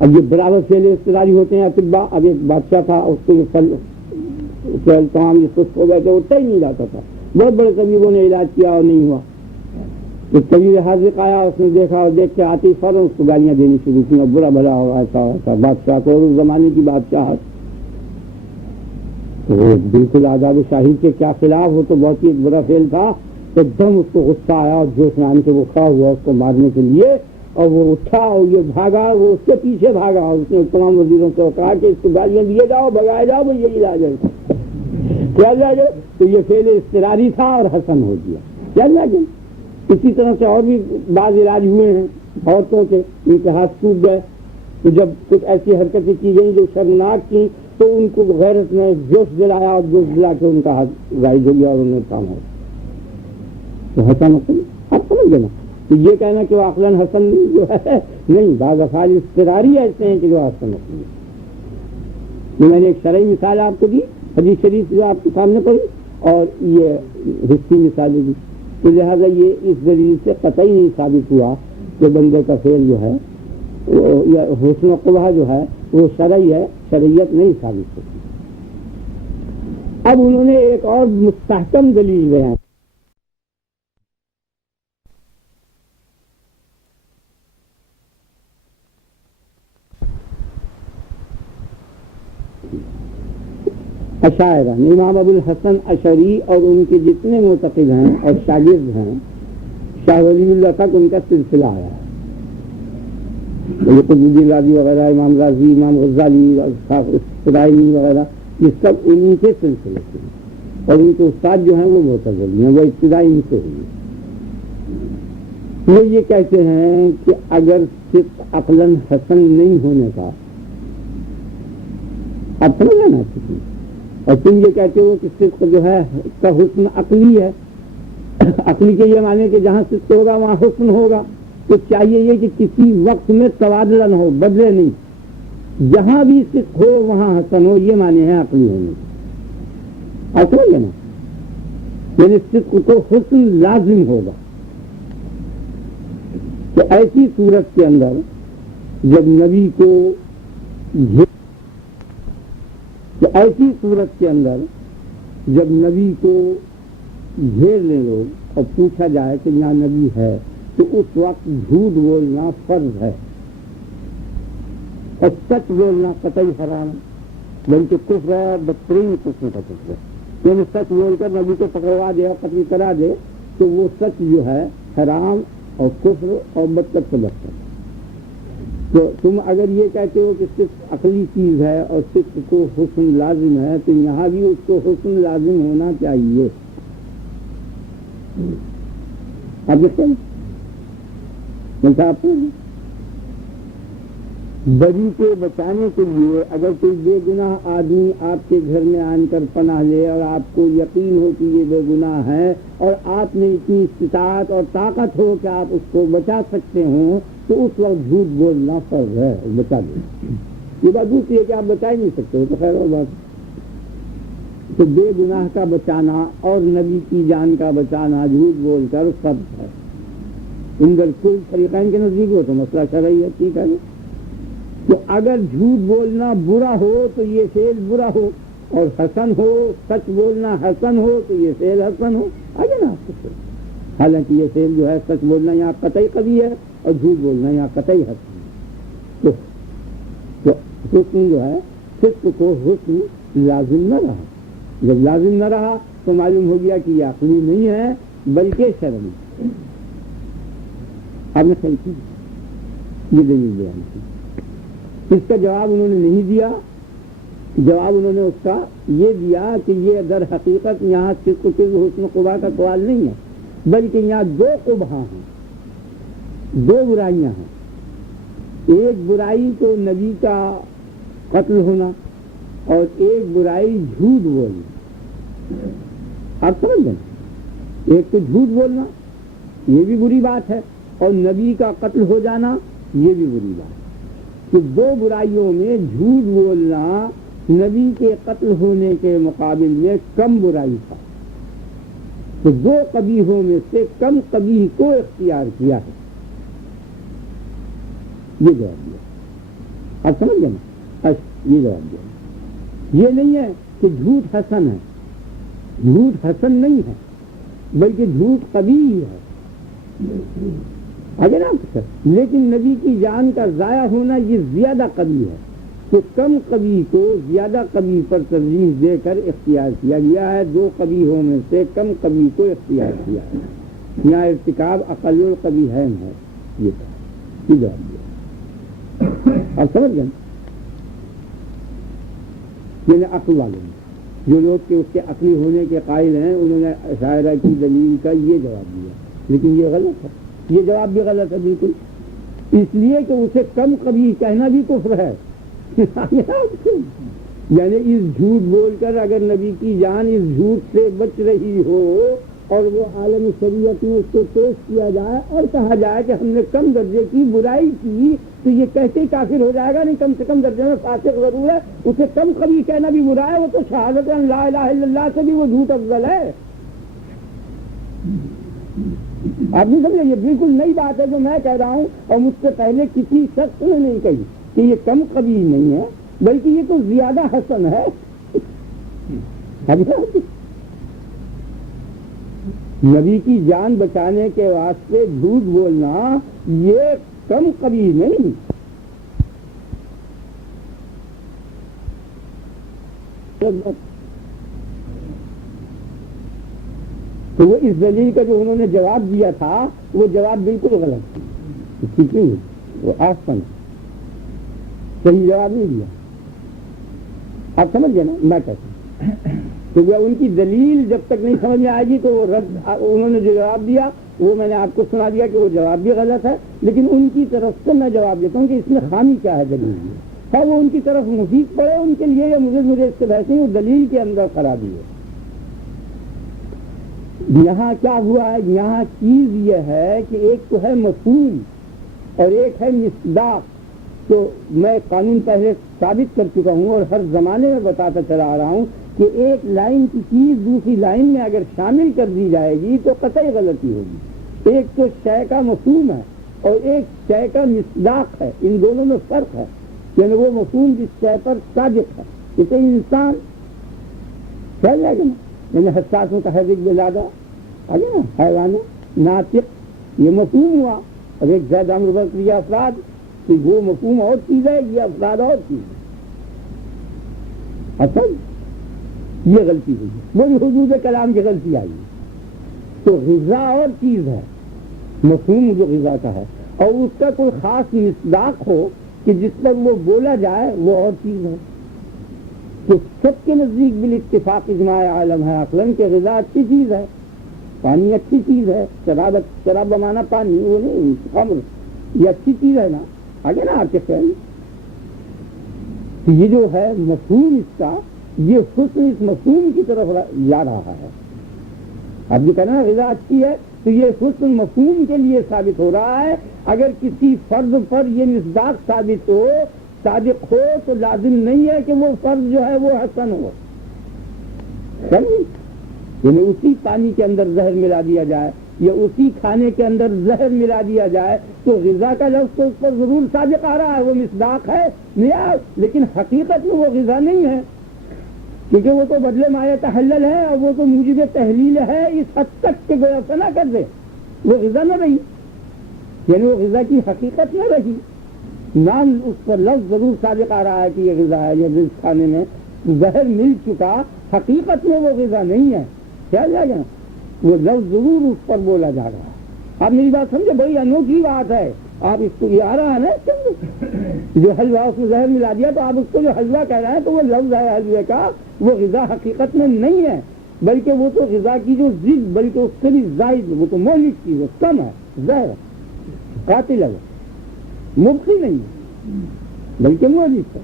اب یہ برابر فعل اضطراری ہوتے ہیں اطباء۔ اب ایک بادشاہ تھا، اس کو یہ پھل تمام یہ سست ہو گئے تھے، اٹھا ہی نہیں جاتا تھا، بہت بڑے طبیبوں نے علاج کیا اور نہیں ہوا، تو طبیب حاضر آیا، اس نے دیکھا اور دیکھ کے آتی فوراً اس کو گالیاں دینی شروع کی، اور برا بھلا ہوا ایسا بادشاہ کو، اور اس زمانے کی بادشاہت تو وہ بالکل آداب شاہی کے کیا خلاف ہو، تو بہت ہی ایک برا فعل تھا۔ ایک دم اس کو غصہ آیا اور جوش میں آنے سے وہ کھڑا ہوا اس کو مارنے کے لیے، اور وہ اٹھا اور یہ بھاگا، وہ اس کے پیچھے بھاگا، اس نے تمام وزیروں سے کہا کہ اس کو گالیاں دیے جاؤ، بگائے جاؤ، بھائی یہ علاج ہے، کیا علاج ہے؟ تو یہ فعل اضطراری تھا اور حسن ہو گیا، کیا علاج ہے؟ اسی طرح سے اور بھی بعض علاج ہوئے ہیں عورتوں کے، ان کے ہاتھ ٹوٹ گئے، تو جب کچھ ایسی حرکتیں کی گئیں جو شرمناک تھیں تو ان کو غیرت نے جوش دلایا، اور جوش دلا کے ان کا ہاتھ غائب ہو گیا اور انہیں کام ہو گیا، تو حسن حسن آپ سمجھ گئے نا۔ تو یہ کہنا کہ وہ عقلاً حسن جو ہے نہیں، بعض افعال اضطراری ایسے ہیں کہ جو حسن حسن ہے۔ میں نے ایک شرعی مثال آپ کو دی، حدیث شریف جو آپ کے سامنے پڑھی، اور یہ حسی مثالیں دی، تو لہٰذا یہ اس ذریعے سے قطعی نہیں ثابت ہوا کہ بندے کا فعل جو ہے یا حسن و قبح جو ہے وہ شرعی ہے، شرعیت نہیں ثابت ہوتی۔ اب انہوں نے ایک اور مستحکم دلیل بیان، اشاعرہ امام ابو الحسن اشعری اور ان کے جتنے معتقد ہیں اور شاگرد ہیں، شاہ ولی اللہ تک ان کا سلسلہ آیا ہے، قطب الدین رازی وغیرہ، امام رازی، امام غزالی، اسرائیلی وغیرہ، یہ سب انہی کے سلسلے سے۔ اور ان کے استاد جو ہیں وہ معتزلی ہیں، وہ ابتدائی ان سے ہوئی. وہ یہ کہتے ہیں کہ اگر صدق عقلاً حسن نہیں ہونے کا، اب سمجھ لینا چاہیے، اور تم یہ کہتے ہو کہ صدق جو ہے اس کا حسن عقلی ہے، عقلی کے یہ معنی کہ جہاں صدق ہوگا وہاں حسن ہوگا، تو چاہیے یہ کہ کسی وقت میں تبادلہ نہ ہو، بدلے نہیں، جہاں بھی صدق ہو وہاں حسن ہو، یہ معنی ہے عقلی ہونے کا. آپ سمجھ لینا، یعنی صدق کو حسن لازم ہوگا. تو ایسی صورت کے اندر جب نبی کو گھیر لیں لوگ اور پوچھا جائے کہ یہاں نبی ہے، تو اس وقت جھوٹ بولنا فرض ہے اور سچ بولنا قطعی حرام ہے، بلکہ کفر ہے، بدترین قسم کا کفر ہے. یعنی سچ بول کر نبی کو پکڑوا دے اور قتل کرا دے تو وہ سچ جو ہے حرام اور کفر اور بدتر سے بدتر. تو تم اگر یہ کہتے ہو کہ صرف عقلی چیز ہے اور صرف کو حسن لازم ہے، تو یہاں بھی اس کو حسن لازم ہونا چاہیے. اب دیکھتے ہیں بری کو بچانے کے لیے اگر کوئی بے گناہ آدمی آپ کے گھر میں آن کر پناہ لے اور آپ کو یقین ہو کہ یہ بے گناہ ہے اور آپ میں اتنی استطاعت اور طاقت ہو کہ آپ اس کو بچا سکتے ہوں، تو اس وقت جھوٹ بولنا فرض ہے، بچا دیں. یہ بات دوسری ہے کہ آپ بچا ہی نہیں سکتے، تو خیر اور بات. تو بے گناہ کا بچانا اور نبی کی جان کا بچانا جھوٹ بول کر فرض ہے. ان کل فریقین کے نزدیک ہو تو مسئلہ شرعی ہے، ٹھیک ہے. تو اگر جھوٹ بولنا برا ہو تو یہ فعل برا ہو، اور حسن ہو، سچ بولنا حسن ہو تو یہ فعل حسن ہو. آگے نا آپ کو، حالانکہ یہ فعل جو ہے سچ بولنا یہاں قطعی قبیح ہے اور جھوٹ بولنا یہاں قطعی حسن ہے. تو حسن جو ہے صدق کو حسن لازم نہ رہا. جب لازم نہ رہا تو معلوم ہو گیا کہ یہ عقلی نہیں ہے بلکہ شرعی. آپ نے صحیح کی یہ دلیل دیا. اس کا جواب انہوں نے نہیں دیا. جواب انہوں نے اس کا یہ دیا کہ یہ در حقیقت یہاں صدق کے حسن قبح کا سوال نہیں ہے، بلکہ یہاں دو قبح ہیں، دو برائیاں ہیں. ایک برائی تو نبی کا قتل ہونا اور ایک برائی جھوٹ بولنا. آپ سمجھ لیں، ایک تو جھوٹ بولنا یہ بھی بری بات ہے، اور نبی کا قتل ہو جانا یہ بھی بری بات ہے. تو دو برائیوں میں جھوٹ بولنا نبی کے قتل ہونے کے مقابل میں کم برائی تھا. تو دو قبیحوں میں سے کم قبیح کو اختیار کیا ہے. یہ جواب دیا. آپ سمجھ گئے نا؟ یہ جواب دیا. یہ نہیں ہے کہ جھوٹ حسن ہے، جھوٹ حسن نہیں ہے بلکہ جھوٹ قبیح ہے. آگے نا، لیکن نبی کی جان کا ضائع ہونا یہ زیادہ قبیح ہے. تو کم قبیح کو زیادہ قبیح پر ترجیح دے کر اختیار کیا گیا ہے. دو قبیحوں میں سے کم قبیح کو اختیار کیا ہے. یہاں ارتکاب اقل القبیحین ہے. یہ جواب دیا. آپ سمجھ گئے؟ یعنی عقل والے جو لوگ کہ اس کے عقلی ہونے کے قائل ہیں، انہوں نے شاعرہ کی دلیل کا یہ جواب دیا، لیکن یہ غلط ہے. یہ جواب بھی غلط ہے بالکل، اس لیے کہ اسے کم قبیح کہنا بھی کفر ہے. یعنی اس جھوٹ بول کر اگر نبی کی جان اس جھوٹ سے بچ رہی ہو اور وہ عالم شریعت میں اس کو پیش کیا جائے اور کہا جائے کہ ہم نے کم درجے کی برائی کی، تو یہ کہتے ہی کافر ہو جائے گا. نہیں، کم سے کم درجے میں فاسق ضرور ہے. اسے کم قبیح کہنا بھی برا ہے. وہ تو شہادت لا الہ الا اللہ سے بھی وہ جھوٹ افضل ہے. آپ نہیں سمجھے؟ یہ بالکل نئی بات ہے جو میں کہہ رہا ہوں، اور مجھ سے پہلے کسی شخص نے نہیں کہی کہ یہ کم قبیح نہیں ہے بلکہ یہ تو زیادہ حسن ہے. نبی کی جان بچانے کے واسطے جھوٹ بولنا یہ کم قبیح نہیں. تو وہ اس دلیل کا جو انہوں نے جواب دیا تھا وہ جواب بالکل غلط تھا. ٹھیک نہیں، وہ آسپن صحیح جواب نہیں دیا. آپ سمجھ گئے نا میں کہتا ہوں. تو ان کی دلیل جب تک نہیں سمجھ میں آئے گی تو وہ رد، انہوں نے جو جواب دیا وہ میں نے آپ کو سنا دیا کہ وہ جواب بھی غلط ہے، لیکن ان کی طرف سے میں جواب دیتا ہوں کہ اس میں خامی کیا ہے دلیل میں، ہاں وہ ان کی طرف مفید پڑے ان کے لیے، یا مجھے اس سے بحث نہیں، وہ دلیل کے اندر خرابی ہے۔ یہاں کیا ہوا ہے، یہاں چیز یہ ہے کہ ایک تو ہے مفہوم اور ایک ہے مصداق۔ تو میں قانون پہلے ثابت کر چکا ہوں اور ہر زمانے میں بتاتا چلا آ رہا ہوں کہ ایک لائن کی چیز دوسری لائن میں اگر شامل کر دی جائے گی تو قطعی غلطی ہوگی۔ ایک تو شے کا مفہوم ہے اور ایک شے کا مصداق ہے، ان دونوں میں فرق ہے، یعنی وہ مفہوم جس شے پر صادق ہے، جیسے انسان چل جائے گا نا، یعنی حساس متحرک بزادہ آگے نا، حیوان ناطق، یہ مفہوم ہوا، اور ایک زید امر بکر یہ افراد، کہ وہ مفہوم اور چیز ہے، یہ افراد اور چیز ہے۔ اصل یہ غلطی ہوئی، وہی حدود کلام کی غلطی آئی۔ تو غذا اور چیز ہے، مفہوم جو غذا کا ہے، اور اس کا کوئی خاص مصداق ہو کہ جس پر وہ بولا جائے، وہ اور چیز ہے۔ تو سب کے نزدیک بالاتفاق اجماع عالم ہے عقلاً کہ غذا اچھی چیز ہے، پانی اچھی چیز ہے، شراب بمانا پانی، وہ نہیں خمر، یہ اچھی چیز ہے نا، آگے نا آپ کے خیال یہ جو ہے مفہوم اس کا، یہ حسن اس مفہوم کی طرف جا رہا ہے۔ اب جو کہنا غذا اچھی ہے تو یہ حسن مفہوم کے لیے ثابت ہو رہا ہے۔ اگر کسی فرض پر یہ مصداق ثابت ہو، صادق ہو، تو لازم نہیں ہے کہ وہ فرض جو ہے وہ حسن ہو، یعنی اسی پانی کے اندر زہر ملا دیا جائے یا اسی کھانے کے اندر زہر ملا دیا جائے تو غذا کا لفظ تو اس پر ضرور صادق آ رہا ہے، وہ مصداق ہے نیاز، لیکن حقیقت میں وہ غذا نہیں ہے، کیونکہ وہ تو بدلے ما یتحلل ہے اور وہ تو موجب تحلیل ہے، اس حد تک کہ گویا فنا کر دے، وہ غذا نہ رہی، یعنی وہ غذا کی حقیقت نہ رہی، نام اس پر لفظ ضرور صادق آ رہا ہے کہ یہ غذا ہے، جب اس کھانے میں زہر مل چکا، حقیقت میں وہ غذا نہیں ہے، کیا جائے گا، وہ لفظ ضرور اس پر بولا جا رہا ہے۔ آپ میری بات سمجھے، بڑی انوکھی بات ہے، آپ اس کو یہ آ رہا ہے نا جو حلوہ اس میں زہر ملا دیا، تو آپ اس کو جو حلوہ کہہ رہے ہیں تو وہ لفظ ہے حلوے کا، وہ غذا حقیقت میں نہیں ہے، بلکہ وہ تو غذا کی جو ضد، بلکہ اس سے بھی زائد، وہ تو مہلک چیز ہے، کم ہے، زہر قاتل ہے، مبقی نہیں ہے بلکہ مہلک ہے۔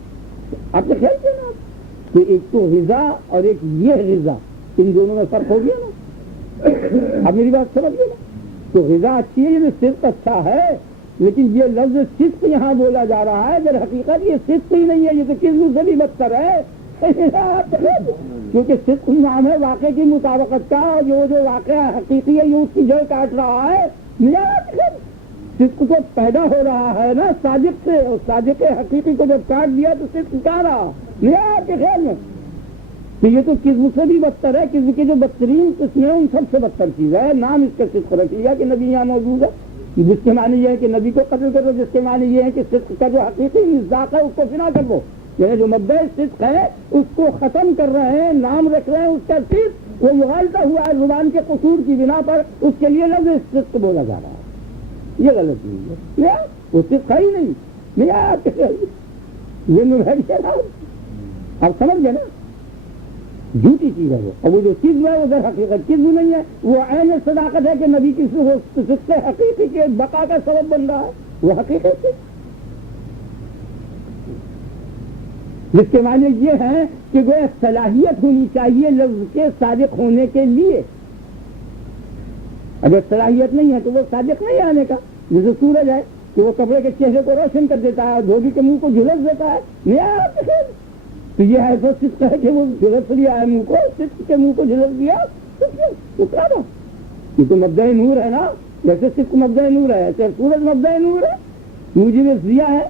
آپ کے خیال سے نا کہ ایک تو غذا اور ایک یہ غذا، ان دونوں میں فرق ہو گیا نا، آپ میری بات سمجھ گئے نا؟ تو غذا اچھی ہے، یہ صدق اچھا ہے، لیکن یہ لفظ صدق یہاں بولا جا رہا ہے، اگر حقیقت یہ صدق ہی نہیں ہے، یہ تو کس سے بھی بدتر ہے کیونکہ صدق نام ہے واقع کی مطابقت کا، جو واقعہ حقیقی ہے یہ اس کی جڑ کاٹ رہا ہے، صدق کو پیدا ہو رہا ہے نا صادق سے، اور صادق حقیقی کو جب کاٹ دیا تو صدق کہاں رہا آپ کے خیال میں؟ تو یہ تو کذب سے بھی بدتر ہے، کذب کی جو بدترین قسم ہے ان سب سے بدتر چیز ہے، نام اس کا صدق رکھ لیا کہ نبی یہاں موجود ہے، جس کے معنی یہ ہے کہ نبی کو قتل کر دو، جس کے معنی یہ ہے کہ صدق کا جو حقیقی مصداق ہے اس کو فنا کر دو، یعنی جو مبدأ صدق ہے اس کو ختم کر رہے ہیں، نام رکھ رہے ہیں اس کا صدق، وہ مغالطہ ہوا ہے زبان کے قصور کی بنا پر، اس کے لیے لفظ صدق بولا جا رہا ہے، یہ غلط نہیں ہے، وہ صدق ہے ہی نہیں، یہ نبھیڑ آپ سمجھ گئے نا، جھوٹی چیز ہے وہ، اور وہ جو چیز ہے وہ در حقیقت چیز نہیں ہے، وہ عین صداقت ہے کہ نبی کی صدق حقیقی کے بقا کا سبب بن رہا ہے، وہ حقیقت ہے، جس کے معنی یہ ہے کہ وہ صلاحیت ہونی چاہیے لفظ کے صادق ہونے کے لیے، اگر صلاحیت نہیں ہے تو وہ صادق نہیں آنے کا، جیسے سورج ہے کہ وہ کپڑے کے چہرے کو روشن کر دیتا ہے اور دھوبی کے منہ کو جھلس دیتا ہے، نہیں تو یہ ایسا صدق ہے کہ وہ جھلس لیا ہے منہ کو، صدق کے منہ کو جھلس دیا اترا دو، یہ تو مبدأ نور ہے نا، جیسے صدق مبدأ نور ہے ایسے سورج مبدأ نور ہے، موجب ضیا ہے،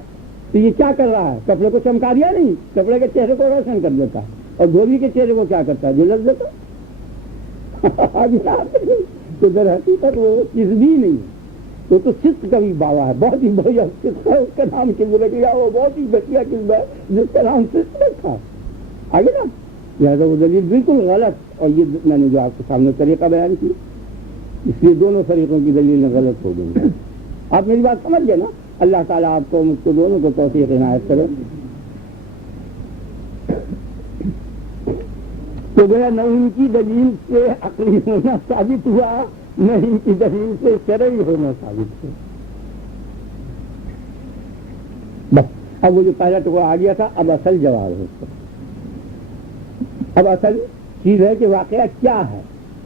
تو یہ کیا کر رہا ہے، کپڑے کو چمکا دیا نہیں، کپڑے کے چہرے کو روشن کر دیتا ہے، اور دھوبی کے چہرے کو کیا کرتا ہے، جھلس دیتا تو در حقیقت وہ چیز بھی نہیں ہے، وہ تو صدق کا بھی باوا ہے، بہت ہی بڑھیا صدق ہے، اس کا نام کس رکھ لیا، وہ بہت ہی گھٹیا قسم ہے جس کا نام صدق رکھا، آگے نا، لہٰذا وہ دلیل بالکل غلط، اور یہ میں نے جو آپ کے سامنے طریقہ بیان کی، اس لیے دونوں طریقوں کی دلیلیں غلط ہو گئی، آپ میری بات سمجھ گئے نا؟ اللہ تعالیٰ آپ کو مجھ کو دونوں کو توفیق عنایت کرے۔ تو گیا نہ ان کی دلیل سے عقلی ہونا ثابت ہوا، نہ ان کی دلیل سے شرعی ہونا ثابت ہوا. بس اب وہ جو پہلا ٹکڑا آ گیا تھا، اب اصل جواب ہے اس کا. اب اصل چیز ہے کہ واقعہ کیا ہے.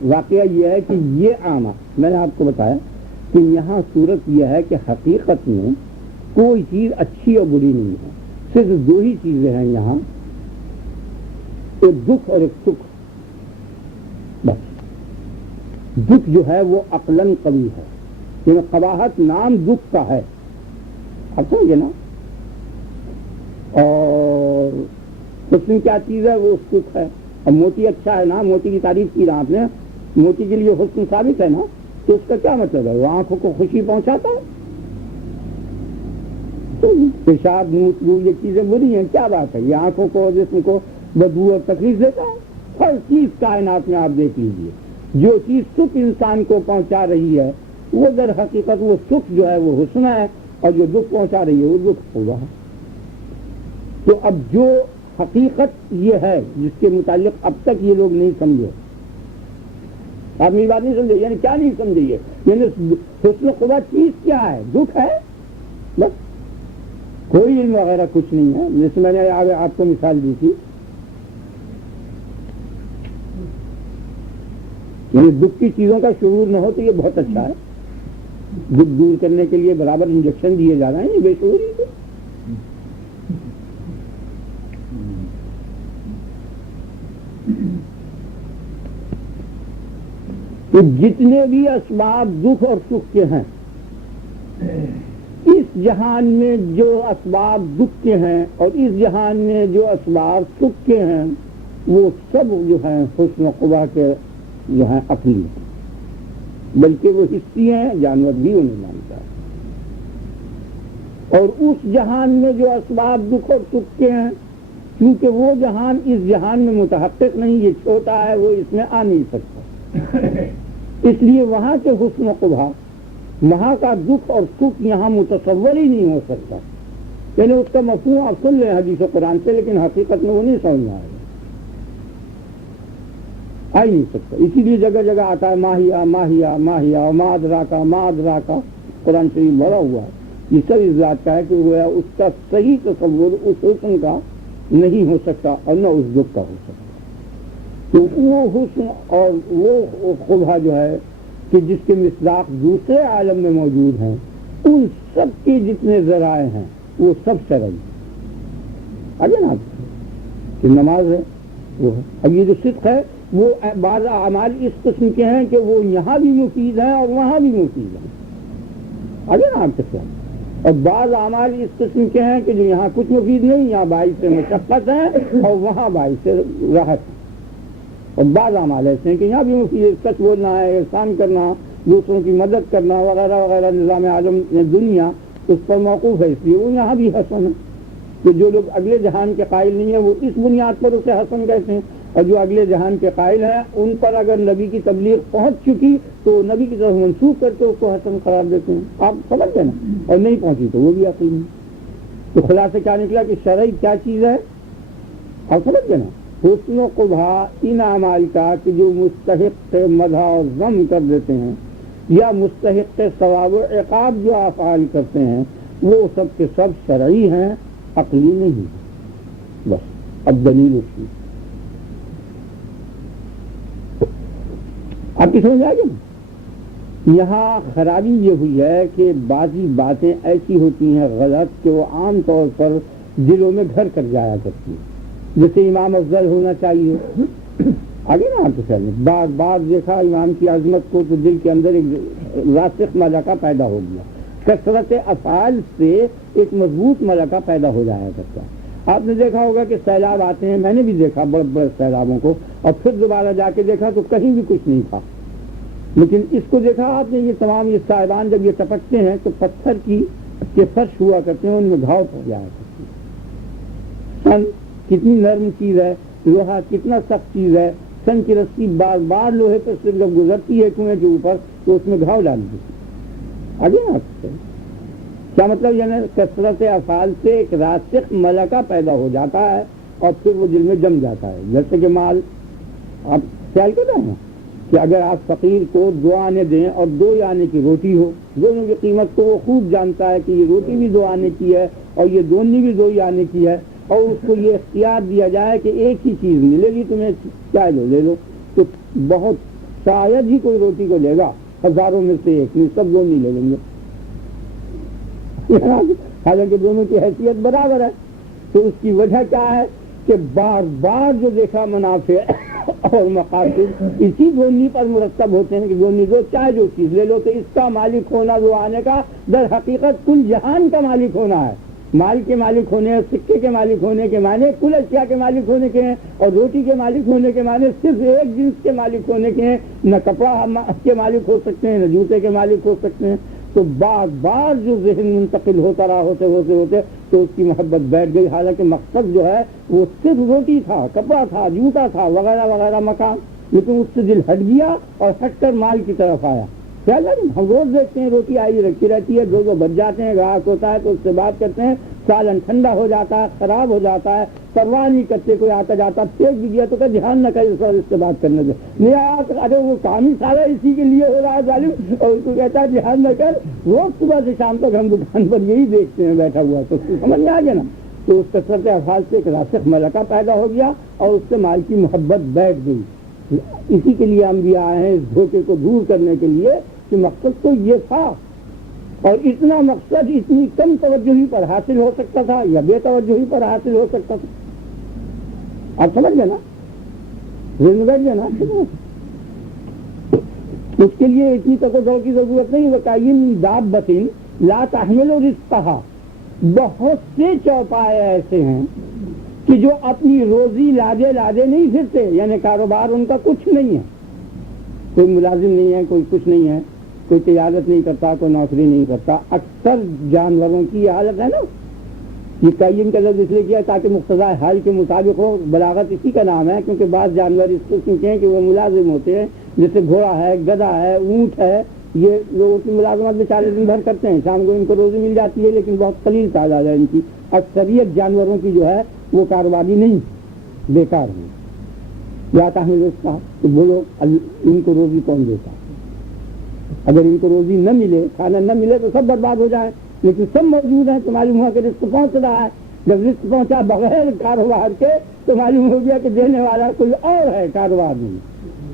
واقعہ یہ ہے کہ یہ عامہ میں نے آپ کو بتایا کہ یہاں صورت یہ ہے کہ حقیقت میں کوئی چیز اچھی اور بری نہیں ہے، صرف دو ہی چیزیں ہیں یہاں، ایک دکھ اور ایک سکھ. بس دکھ جو ہے وہ عقلاً قوی ہے، یعنی قباحت نام دکھ کا ہے، آپ سمجھے نا. اور حسن کیا چیز ہے؟ وہ سکھ ہے. اب موتی اچھا ہے نا، موتی کی تعریف کی نا آپ نے، موتی کے لیے حسن ثابت ہے نا، تو اس کا کیا مطلب ہے؟ وہ آنکھوں کو خوشی پہنچاتا ہے. پیشاب منہ لو یہ چیزیں بری ہیں، کیا بات ہے؟ یہ آنکھوں کو جسم کو بدبو اور تکلیف دیتا ہے. ہر چیز کائنات میں آپ دیکھ لیجیے، جو چیز سکھ انسان کو پہنچا رہی ہے وہ در حقیقت وہ سکھ جو ہے وہ حسن ہے، اور جو دکھ پہنچا رہی ہے وہ دکھ ہوگا. تو اب جو حقیقت یہ ہے جس کے متعلق اب تک یہ لوگ نہیں سمجھے، آپ میری بات نہیں سمجھے، یعنی کیا نہیں سمجھے؟ یعنی حسن خدا چیز کیا ہے؟ دکھ ہے، بس کوئی علم وغیرہ کچھ نہیں ہے. جیسے میں نے آپ کو مثال دی تھی، یعنی دکھ کی چیزوں کا شعور نہ ہو تو یہ بہت اچھا ہے. دکھ دور کرنے کے لیے برابر انجیکشن دیے جا رہے ہیں، یہ بے شعوری ہے. تو جتنے بھی اسباب دکھ اور سکھ کے ہیں، اس جہان میں جو اسباب دکھ کے ہیں اور اس جہان میں جو اسباب سکھ کے ہیں، وہ سب جو ہیں حسن و قبح کے جو ہیں عقلی، بلکہ وہ حصی ہیں، جانور بھی انہیں مانتا ہے. اور اس جہان میں جو اسباب دکھ اور سکھ کے ہیں، کیونکہ وہ جہان اس جہان میں متحقق نہیں، یہ چھوٹا ہے، وہ اس میں آ نہیں سکتا، اس لیے وہاں کے حسن و قبح، وہاں کا دکھ اور سکھ یہاں متصور ہی نہیں ہو سکتا. یعنی اس کا مفہوم آپ سن لیں حدیث و قرآن سے، لیکن حقیقت میں وہ نہیں سمجھ میں آئے گا، آ ہی نہیں سکتا. اسی لیے جگہ جگہ آتا ہے ماہیا ماہیا ماہیا، مادرا کا قرآن شریف بھرا ہوا ہے. یہ سب اس ذات کا ہے کہ وہ اس کا صحیح تصور اس حسن کا نہیں ہو سکتا اور نہ اس دکھ کا ہو سکتا. تو وہ حسن اور وہ قبح جو ہے کہ جس کے مصداق دوسرے عالم میں موجود ہیں، ان سب کے جتنے ذرائع ہیں وہ سب شرعی. آگے نا کہ نماز ہے وہ ہے. اب یہ جو صدق ہے وہ بعض اعمال اس قسم کے ہیں کہ وہ یہاں بھی مفید ہیں اور وہاں بھی مفید ہیں. آگے نا آپ کے ساتھ. اور بعض اعمال اس قسم کے ہیں کہ جو یہاں کچھ مفید نہیں، یہاں باعث مشقت ہے اور وہاں باعث راحت ہے. اور بعض اعمال ایسے ہیں کہ یہاں بھی مفید، سچ بولنا ہے، احسان کرنا، دوسروں کی مدد کرنا وغیرہ وغیرہ، نظام عالم دنیا اس پر موقوف ہے، اس لیے وہ یہاں بھی حسن ہے. تو جو لوگ اگلے جہان کے قائل نہیں ہیں وہ اس بنیاد پر اسے حسن کہتے ہیں، اور جو اگلے جہان کے قائل ہیں ان پر اگر نبی کی تبلیغ پہنچ چکی تو نبی کی طرف منسوخ کرتے اس کو حسن قرار دیتے ہیں. آپ سمجھ گئے نا؟ اور نہیں پہنچی تو وہ بھی عقل نہیں. تو خلاصہ کیا نکلا کہ شرعی کیا چیز ہے؟ آپ سمجھ گئے نا؟ حسن و قبح ان اعمال کا کہ جو مستحق مدح اور ذم کر دیتے ہیں، یا مستحق ثواب و عقاب جو افعال کرتے ہیں، وہ سب کے سب شرعی ہیں، عقلی نہیں. بس اب دلیل اس کی آپ کی سمجھ آئے گی. یہاں خرابی یہ ہوئی ہے کہ بعضی باتیں ایسی ہوتی ہیں غلط کہ وہ عام طور پر دلوں میں گھر کر جایا کرتی ہیں. جیسے امام افضل ہونا چاہیے، آگے نا آپ کے سامنے بار بار دیکھا امام کی عظمت کو تو دل کے اندر ایک راسخ ملکہ پیدا ہو گیا. کثرت افعال سے ایک مضبوط ملکہ پیدا ہو جایا کرتا ہے. آپ نے دیکھا ہوگا کہ سیلاب آتے ہیں، میں نے بھی دیکھا بڑے بڑے سیلابوں کو، اور پھر دوبارہ جا کے دیکھا تو کہیں بھی کچھ نہیں تھا. لیکن اس کو دیکھا آپ نے، یہ تمام یہ صاحبان جب یہ ٹپکتے ہیں تو پتھر کی کے فرش ہوا کرتے ہیں، ان میں گھاؤ پڑ جایا کرتے ہیں. سن کتنی نرم چیز ہے، لوہا کتنا سخت چیز ہے. سن کی رسی بار بار لوہے پر سے جب گزرتی ہے کنویں کے اوپر تو اس میں گھاؤ ڈال دیتی. آگے نا کیا مطلب؟ یعنی کثرت افعال سے ایک راسخ ملکہ پیدا ہو جاتا ہے اور پھر وہ دل میں جم جاتا ہے. جیسے کہ مال آپ خیال کر رہے ہیں کہ اگر آپ فقیر کو 2 آنے دیں اور 2 آنے کی روٹی ہو، دونوں کی قیمت کو وہ خوب جانتا ہے کہ یہ روٹی بھی 2 آنے کی ہے اور یہ دونی بھی 2 آنے کی ہے، اور اس کو یہ اختیار دیا جائے کہ ایک ہی چیز ملے گی تمہیں، چاہے لے لو، تو بہت شاید ہی کوئی روٹی کو لے گا، ہزاروں میں سے ایک نہیں، سب 2 نہیں لے لیں گے، حالانکہ دونوں کی حیثیت برابر ہے۔ تو اس کی وجہ کیا ہے کہ بار بار جو دیکھا منافع اور مقاصد اسی دونی پر مرتب ہوتے ہیں کہ دونی 2 چاہے جو چیز لے لو، تو اس کا مالک ہونا 2 آنے کا در حقیقت کل جہان کا مالک ہونا ہے۔ مال کے مالک ہونے اور سکے کے مالک ہونے کے معنی کل اشیاء کے مالک ہونے کے ہیں، اور روٹی کے مالک ہونے کے معنی صرف ایک جنس کے مالک ہونے کے ہیں، نہ کپڑا کے مالک ہو سکتے ہیں، نہ جوتے کے مالک ہو سکتے ہیں۔ تو بار بار جو ذہن منتقل ہوتا رہا ہوتے تو اس کی محبت بیٹھ گئی، حالانکہ مقصد جو ہے وہ صرف روٹی تھا، کپڑا تھا، جوتا تھا، وغیرہ وغیرہ مکان، لیکن اس سے دل ہٹ گیا اور ہٹ کر مال کی طرف آیا۔ خیال ہے ہم روز دیکھتے ہیں روٹی آئی رکھی رہتی ہے، 2 بج جاتے ہیں، گراہک ہوتا ہے تو اس سے بات کرتے ہیں، سالن ٹھنڈا ہو جاتا ہے، خراب ہو جاتا ہے، پرواہ نہیں کرتے، کوئی آتا جاتا پھینک بھی دیا تو کہ دھیان نہ کرے سر، اس سے بات کرنے دے، نہیں ارے وہ کام ہی سارا اسی کے لیے ہو رہا ہے ظالم، اور اس کو کہتا ہے دھیان نہ کر۔ روز صبح سے شام تک ہم دکان پر یہی دیکھتے ہیں بیٹھا ہوا، تو سمجھ میں آ گیا نا۔ تو اس کثرت افعال سے ایک راسخ ملکہ پیدا ہو گیا اور اس سے مال کی محبت بیٹھ گئی۔ اسی کے لیے انبیاء آئے ہیں، اس دھوکے کو دور کرنے کے لیے، کہ مقصد تو یہ تھا، اور اتنا مقصد اتنی کم توجہی پر حاصل ہو سکتا تھا یا بے توجہی پر حاصل ہو سکتا تھا۔ آپ سمجھ گئے نا، بیٹھ گئے نا۔ اس کے لیے اتنی تقدر کی ضرورت نہیں، وَكَأَيِّن مِّن دَابَّةٍ لَا تَحْمِلُ رِزْقَهَا، بہت سے چوپائے ایسے ہیں کہ جو اپنی روزی لادے نہیں پھرتے، یعنی کاروبار ان کا کچھ نہیں ہے، کوئی ملازم نہیں ہے، کوئی کچھ نہیں ہے، کوئی تجارت نہیں کرتا، کوئی نوکری نہیں کرتا۔ اکثر جانوروں کی یہ حالت ہے نا، یہ قیم کا لفظ اس لیے کیا تاکہ مقتضا حال کے مطابق ہو، بلاغت اسی کا نام ہے، کیونکہ بعض جانور اس قسم کے ہیں کہ وہ ملازم ہوتے ہیں، جیسے گھوڑا ہے، گدھا ہے، اونٹ ہے، یہ لوگوں کی ملازمت بیچارے دن بھر کرتے ہیں، شام کو ان کو روزی مل جاتی ہے، لیکن بہت قلیل تعداد ہے ان کی۔ اکثریت جانوروں کی جو ہے وہ کاروباری نہیں، بیکار ہیں۔ یا تحمل اس کا تو بولو ان کو روزی کون دیتا؟ اگر ان کو روزی نہ ملے، کھانا نہ ملے تو سب برباد ہو جائے، لیکن سب موجود ہیں تو معلوم ہوا کہ رزق پہنچ رہا ہے۔ جب رزق پہنچا بغیر کاروبار کے تو معلوم ہو گیا کہ دینے والا کوئی اور ہے، کاروبار نہیں۔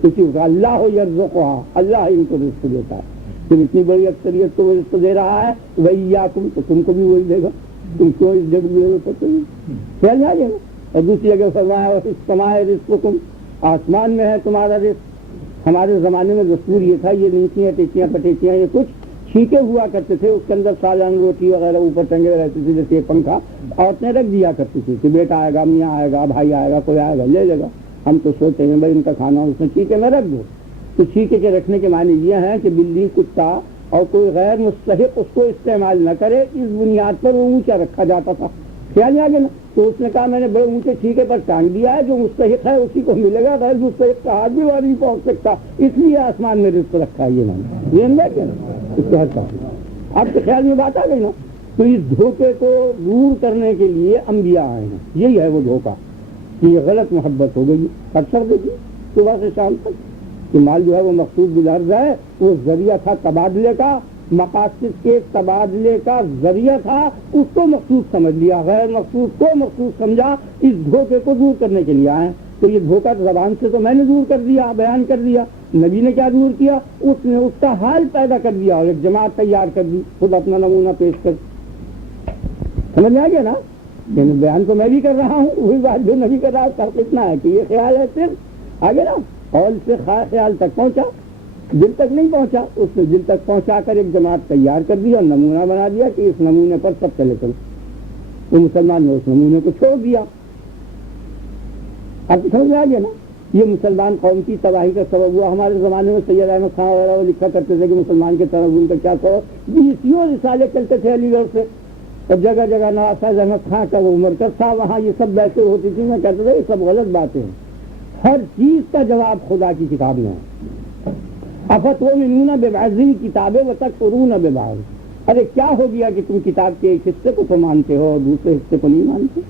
اسی کا اللہ یرزقھا، اللہ ان کو رزق دیتا ہے۔ پھر اتنی بڑی اکثریت کو وہ رزق دے رہا ہے، وَإِيَّاكُمْ، تو تم کو بھی وہی دے گا، تم کیوں اس جگہ میں پتہ نہیں خیال نہیں آ گیا نا۔ اور دوسری جگہ فرمایا وَفِي السَّمَاءِ رِزْقُكُمْ، آسمان میں ہے تمہارا رزق۔ ہمارے زمانے میں دستور یہ تھا، یہ نیچیاں ٹیچیاں پٹیچیاں یہ کچھ چھینکے ہوا کرتے تھے، اس کے اندر سالن روٹی وغیرہ اوپر ٹنگے رہتے تھے، جیسے پنکھا عورتیں رکھ دیا کرتی تھی کہ بیٹا آئے گا، میاں آئے گا، بھائی آئے گا، کوئی آئے گا لے لے گا۔ ہم تو سوچتے ہیں بھائی ان کا کھانا اس میں چھینکے میں رکھ دو۔ تو چھینکے کے رکھنے کے معنی یہ ہے کہ بلی، کتا اور کوئی غیر مستحق اس کو استعمال نہ کرے، اس بنیاد پر وہ اونچا رکھا جاتا تھا۔ خیال نہیں آ گیا نا۔ تو اس نے کہا میں نے بڑے اونچے چھینکے پر ٹانگ دیا ہے، جو مستحق ہے اسی کو ملے گا، غیر مستحق کا ہاتھ بھی وہاں نہیں پہنچ سکتا، اس لیے آسمان میں رزق رکھا ہے۔ یہ نام یہ اندر کیا اس کے حد آپ کے خیال میں بات آ گئی نا۔ تو اس دھوکے کو دور کرنے کے لیے انبیاء آئے ہیں، یہی ہے وہ دھوکہ کہ یہ غلط محبت ہو گئی۔ اکثر دیکھیے صبح سے شام تک کہ مال جو ہے وہ مقصود بالعرض ہے، وہ ذریعہ تھا تبادلے کا، مقاصد کے تبادلے کا ذریعہ تھا، اس کو مقصود سمجھ لیا، غیر مقصود کو مقصود سمجھا، اس دھوکے کو دور کرنے کے لیے آئے۔ تو یہ دھوکہ زبان سے تو میں نے دور کر دیا، بیان کر دیا، نبی نے کیا دور کیا؟ اس نے اس کا حال پیدا کر دیا اور ایک جماعت تیار کر دی، خود اپنا نمونہ پیش کر۔ سمجھ میں آ گیا نا؟ یعنی بیان تو میں بھی کر رہا ہوں، وہی بات جو نبی کر رہا ہے، فرق اتنا ہے کہ یہ خیال ہے صرف آگے نا، قول سے خیال تک پہنچا، دل تک نہیں پہنچا، اس نے دل تک پہنچا کر ایک جماعت تیار کر دی اور نمونہ بنا دیا کہ اس نمونے پر سب چلے چلو۔ وہ مسلمان نے اس نمونے کو چھوڑ دیا۔ اب سمجھ میں آ گیا نا؟ یہ مسلمان قوم کی تباہی کا سبب ہوا۔ ہمارے زمانے میں سید احمد خان وغیرہ وہ لکھا کرتے تھے کہ مسلمان کے طرف ان کا کیا سبب، 20 رسالے چلتے تھے علی گڑھ سے، اور جگہ جگہ نواز فیض احمد خان کا وہ مرکز تھا، وہاں یہ سب بحثیں ہوتی تھی۔ میں کہتا تھا یہ سب غلط باتیں ہیں، ہر چیز کا جواب خدا کی کتاب میں ہے۔ افتؤمنون ببعض الکتاب وتکفرون ببعض، ارے کیا ہو گیا کہ تم کتاب کے ایک حصے کو تو مانتے ہو اور دوسرے حصے کو نہیں مانتے؟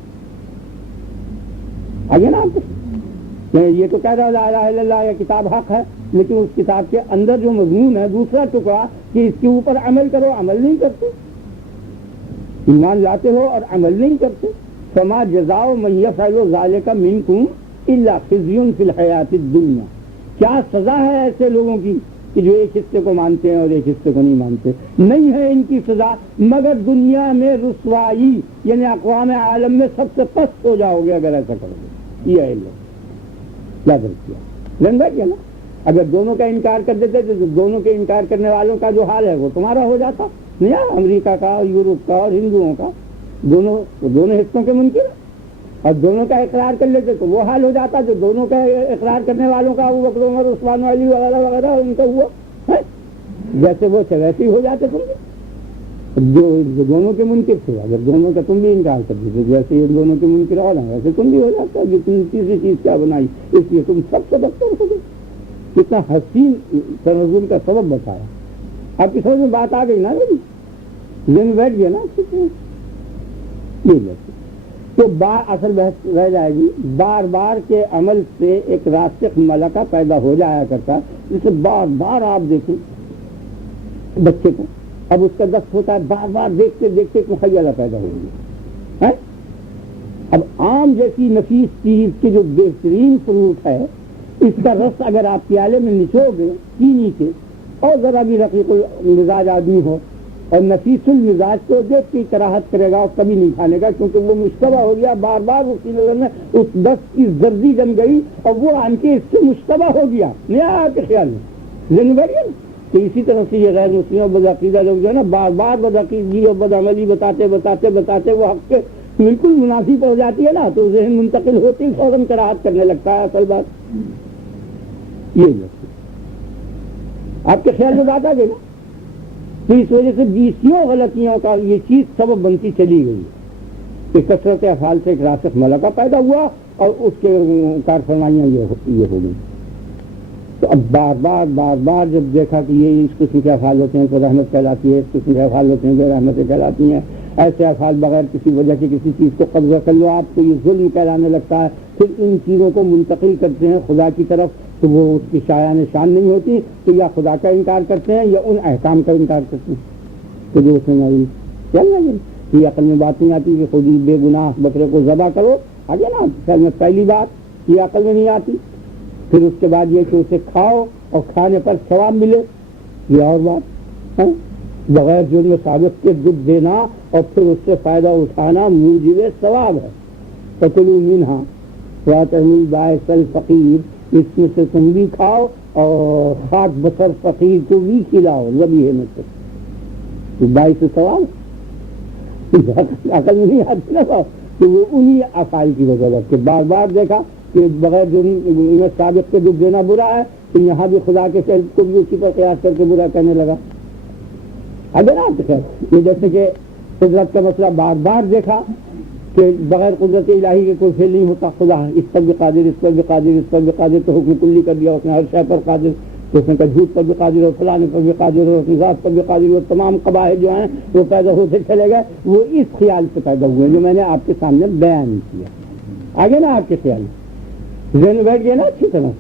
آگے نا آپ کو یہ تو کہہ رہا لا الہ الا اللہ یہ کتاب حق ہے، لیکن اس کتاب کے اندر جو مضمون ہے دوسرا ٹکڑا کہ اس کے اوپر عمل کرو، عمل نہیں کرتے، ایمان لاتے ہو اور عمل نہیں کرتے. فما جزاء من یفعل ذلک منکم الا خزی فی الحیات الدنیا، کیا سزا ہے ایسے لوگوں کی کہ جو ایک حصے کو مانتے ہیں اور ایک حصے کو نہیں مانتے؟ نہیں ہے ان کی سزا مگر دنیا میں رسوائی، یعنی اقوام عالم میں سب سے پست ہو جاؤ گے اگر ایسا کرو گے. یہ ہے لوگ کیا کیا لنگا کیا نا. اگر دونوں کا انکار کر دیتے تو دونوں کے انکار کرنے والوں کا جو حال ہے وہ تمہارا ہو جاتا، نہیں امریکہ کا، یورپ کا اور ہندوؤں کا، دونوں حصوں کے منکر، اور دونوں کا اقرار کر لیتے تو وہ حال ہو جاتا جو دونوں کا اقرار کرنے والوں کا، ابو بکر عمر عثمان علی وغیرہ وغیرہ ان کا ہوا ہے. جیسے وہ تھے ویسے ہی ہو جاتے تم جو دونوں کے منکر تھے. اگر دونوں کا تم بھی انکار کر دیتے جیسے یہ دونوں کے منکر اور ہیں ویسے تم بھی ہو جاتا ہے. تم تیسری چیز کیا بنائی، اس لیے تم سب سے بدتر ہو گئے. کتنا حسین تنزل کا سبب بتایا. آپ کی سمجھ میں بات آ گئی نا، ذہن بیٹھ گیا نا. تو اصل بحث رہ جائے گی. بار بار کے عمل سے ایک راسخ ملکہ پیدا ہو جایا کرتا، جسے بار بار آپ دیکھیں بچے کو، اب اس کا دست ہوتا ہے بار بار دیکھتے دیکھتے مخیلہ پیدا ہو گیا. اب آم جیسی نفیس چیز کے جو بہترین فروٹ ہے، اس کا رس اگر آپ پیالے میں نچوڑ گے چینی کے، اور ذرا بھی رقیق مزاج آدمی ہو اور نفیس المزاج کو دیکھ کے کراہت کرے گا اور کبھی نہیں کھانے کا، کیونکہ وہ مشتبہ ہو گیا. بار بار اس کی نظر میں اس دست کی زردی جم گئی اور وہ آن کے اس سے مشتبہ ہو گیا. نہیں آیا کے خیال میں ذہن بیٹھ گیا. تو اسی طرح سے یہ غیر مسلم اور بدعقیدہ لوگ جو ہے نا، بار بار بدعقیدگی اور بدعملی بتاتے بتاتے بتاتے وہ حق کے بالکل مناسب ہو جاتی ہے نا، تو ذہن منتقل ہوتی فوراً کراہت کرنے لگتا ہے. اصل بات یہ آپ کے خیال میں بات آ گئی نا. تو اس وجہ سے بیسیوں غلطیوں کا یہ چیز سبب بنتی چلی گئی کہ کثرت افعال سے ایک راسخ ملکہ پیدا ہوا اور اس کے کار فرمائیاں یہ ہو گئی. تو اب بار بار جب دیکھا کہ یہ اس قسم کے افعال ہوتے ہیں تو رحمت کہلاتی ہے، اس قسم کے افعال ہوتے ہیں بے رحمتیں کہلاتی ہیں، ایسے افعال بغیر کسی وجہ کے کسی چیز کو قبضہ کر لو آپ تو یہ ظلم کہلانے لگتا ہے. پھر ان چیزوں کو منتقل کرتے ہیں خدا کی طرف تو وہ اس کی شایان شان نہیں ہوتی، تو یا خدا کا انکار کرتے ہیں یا ان احکام کا انکار کرتے ہیں. تو جو اس میں یہ عقل میں بات نہیں آتی کہ خود ہی بے گناہ بکرے کو ذبح کرو، آگے نا خیال میں پہلی بات یہ عقل میں نہیں آتی. پھر اس کے بعد یہ کہ اسے کھاؤ اور کھانے پر ثواب ملے، یہ اور بات ہے. بغیر جرم ثابت کے دودھ دینا اور پھر اس سے فائدہ اٹھانا موجب ثواب ہے. فکلوا منہا واطعموا البائس الفقیر، اس میں سے تم بھی کھاؤ اور خاک بسر فقیر کو بھی کھلاؤ. ذبیحے میں سے باعث ثواب عقل میں نہیں آتی نا کہ وہ انہی افعال کی وجہ سے بار بار دیکھا کہ بغیر جرم ثابت کے دودھ دینا برا ہے، تو یہاں بھی خدا کے شہر کو بھی اسی پر قیاس کر کے برا کہنے لگا. اگر آپ یہ جیسے کہ قدرت کا مسئلہ بار بار دیکھا کہ بغیر قدرت الہی کے کوئی فعل نہیں ہوتا. خدا اس پر بھی قادر، اس پر بھی قادر، اس پر بھی قادر، تو حکم کلی کر دیا اس نے ہر شے پر قادر. تو اس نے کہا جھوٹ پر بھی قادر اور فلانے پر بھی قادر اور ذات پر بھی قادر. وہ تمام قبائل جو ہیں وہ پیدا ہوتے چلے گئے، وہ اس خیال سے پیدا ہوئے جو میں نے آپ کے سامنے بیان کیا. آگے نا آپ کے خیال ذہن بیٹھ گیا نا اچھی طرح.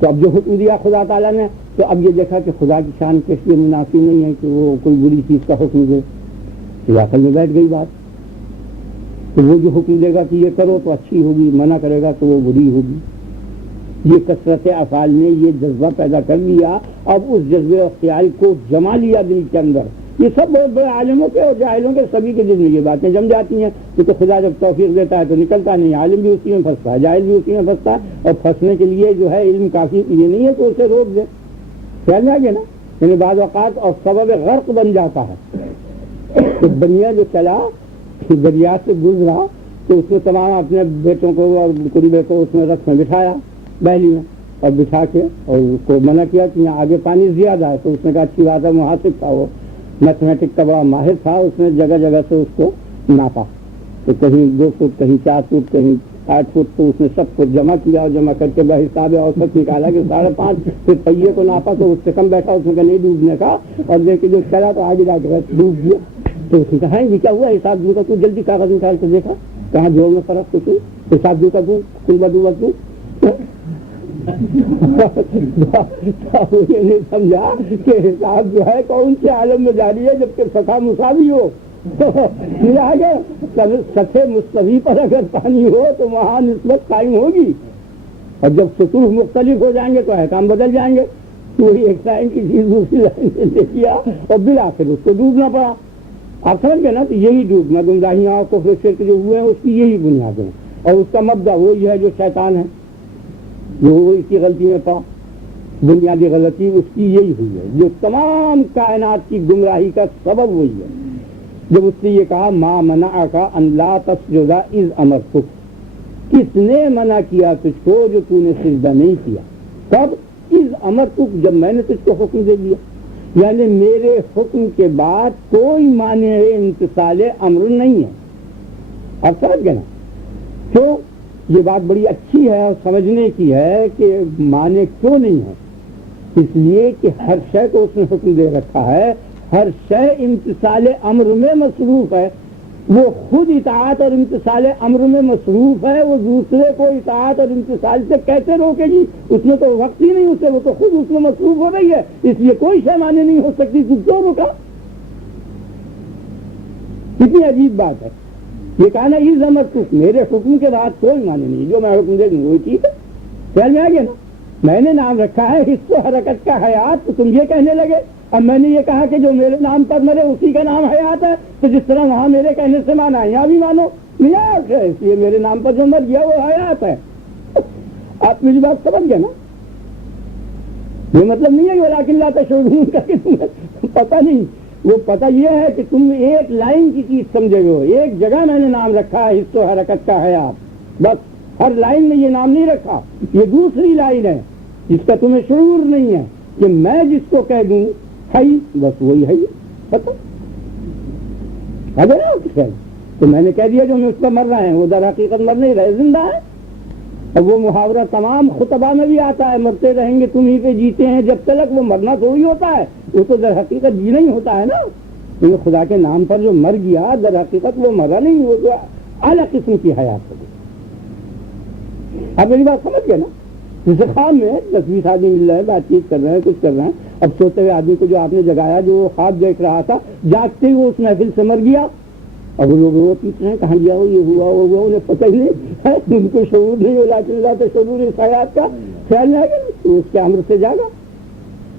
تو اب جو حکم دیا خدا تعالیٰ نے، تو اب یہ دیکھا کہ خدا کی شان کے لیے مناسب نہیں ہے کہ وہ کوئی بری چیز کا حکم دے. تو عقل میں بیٹھ گئی بات. تو وہ جو حکم دے گا کہ یہ کرو تو اچھی ہوگی، منع کرے گا تو وہ بری ہوگی. یہ کثرت افعال نے یہ جذبہ پیدا کر لیا. اب اس جذبے اور خیال کو جما لیا دل کے اندر. یہ سب بہت بڑے عالموں کے اور جاہلوں کے سبھی کے دل میں یہ باتیں جم جاتی ہیں. کیونکہ خدا جب توفیق دیتا ہے تو نکلتا نہیں. عالم بھی اسی میں پھنستا ہے، جاہل بھی اسی میں پھنستا ہے. اور پھنسنے کے لیے جو ہے علم کافی یہ نہیں ہے کہ اسے روک دے. خیال میں آ گیا نا. یعنی بعض اوقات اور سبب غرق بن جاتا ہے. تو بنیا جو چلا دریا سے گزرا تو اس نے تمام اپنے بیٹوں کو اور قریبے کو اس میں رکھ میں بٹھایا بہلی میں، اور بٹھا کے اور اس کو منع کیا کہ یہاں آگے پانی زیادہ ہے. تو اس نے کہا اچھی بات ہے، محاسب تھا، وہ میتھمیٹک کا بڑا ماہر تھا. اس نے جگہ جگہ سے اس کو ناپا، تو کہیں 2 فٹ، کہیں 4 فٹ، کہیں 8 فٹ. تو اس نے سب کو جمع کیا اور جمع کر کے بحساب اوسط نکالا کہ 5.5. پھر پہیے کو ناپا تو اس سے کم بیٹھا. اس نے کہا نہیں ڈوبنے کا، اور لیکن جو چلا تو آگے جا کے ڈوب گیا. تو اس نے کہا یہ کیا ہوا حساب دوں کا؟ تو جلدی کاغذ نکال کے دیکھا کہاں جوڑ میں فرق. تو حساب دوں کا دوں کل بدوں یہ نہیں سمجھا کہ حساب جو ہے کون سے عالم میں جاری ہے جبکہ سطح مساوی ہو. آگے سطح مستوی پر اگر پانی ہو تو وہاں نسبت قائم ہوگی, اور جب سطوح مختلف ہو جائیں گے تو احکام بدل جائیں گے. وہی ایک لائن کی چیز دوسری لائن سے لے کیا اور بالآخر اس کو ڈوبنا پڑا. آپ سمجھ گئے نا, تو یہی ڈوبنا گمراہیاں کو شرک جو ہوئے ہیں اس کی یہی بنیاد ہے, اور اس کا مبدا وہی ہے جو شیطان ہے, جو اس کی غلطی میں پا. بنیادی غلطی اس کی یہی ہوئی ہے جو تمام کائنات کی گمراہی کا سبب وہی ہے. جب اس نے یہ کہا ما منعک ان لا تسجد اذ امرتک, کس نے منع کیا تجھ کو جو تو نے سجدہ نہیں کیا. تب اذ امرتک, جب میں نے تجھ کو حکم دے دیا, یعنی میرے حکم کے بعد کوئی مانع امتثال امر نہیں ہے. آپ سمجھ گئے نا. کیوں یہ بات بڑی اچھی ہے اور سمجھنے کی ہے کہ مانع کیوں نہیں ہے. اس لیے کہ ہر شے کو اس نے حکم دے رکھا ہے, ہر شے امتثال امر میں مصروف ہے. وہ خود اطاعت اور امتثال امر میں مصروف ہے, وہ دوسرے کو اطاعت اور امتثال سے کیسے روکے گی؟ اس میں تو وقت ہی نہیں اسے, وہ تو خود اس میں مصروف ہو رہی ہے, اس لیے کوئی شے مانے نہیں ہو سکتی. تو کیوں روکا؟ کتنی عجیب بات ہے. یہ کہنا یہ زمت میرے حکم کے بعد کوئی مانے نہیں, جو میں حکم دے دوں وہی ٹھیک ہے. خیال میں آ گیا نا. میں نے نام رکھا ہے حص و حرکت کا حیات, تو تم یہ کہنے لگے. اب میں نے یہ کہا کہ جو میرے نام پر مرے اسی کا نام حیات ہے, تو جس طرح وہاں میرے کہنے سے مانا ہے یہاں بھی مانو حیات ہے, اس لیے میرے نام پر جو مر گیا وہ حیات ہے. آپ میری بات سمجھ گئے نا. یہ مطلب نہیں ہے کہ ولیکن لا تشعرون کر کے تمہیں پتہ نہیں. وہ پتہ یہ ہے کہ تم ایک لائن کی چیز سمجھے ہو. ایک جگہ میں نے نام رکھا ہے حص و حرکت کا حیات, بس. ہر لائن میں یہ نام نہیں رکھا. یہ دوسری لائن ہے جس کا تمہیں شعور نہیں ہے کہ میں جس کو کہہ دوں ہائی, بس وہی ہے. پتہ اگر تو میں نے کہہ دیا جو میں اس پر مر رہے ہیں وہ در حقیقت مر نہیں رہے, زندہ ہے. اور وہ محاورہ تمام خطبہ میں بھی آتا ہے, مرتے رہیں گے تم ہی پہ جیتے ہیں جب تک. وہ مرنا تھوڑی ہوتا ہے, وہ تو در حقیقت جینا ہی ہوتا ہے نا. تو خدا کے نام پر جو مر گیا در حقیقت وہ مرا نہیں, وہ تو اعلیٰ قسم کی حیات ہے. آپ میری بات سمجھ گئے نا. جیسے خواب میں 10-20 آدمی مل رہے ہیں, بات چیت کر رہے ہیں, کچھ کر رہے ہیں. اب سوتے ہوئے آدمی کو جو آپ نے جگایا, جو وہ خواب دیکھ رہا تھا, جاگتے ہی وہ اس محفل سے مر گیا. اب وہ لوگ وہ پوچھ رہے ہیں کہاں گیا وہ, یہ ہوا وہ ہوا, انہیں پتہ ہی نہیں, ان کو شعور نہیں ہو. لیکن اللہ تو شعور اس حیات کا خیال نہیں آئے گا, تو اس کے امر سے جاگا.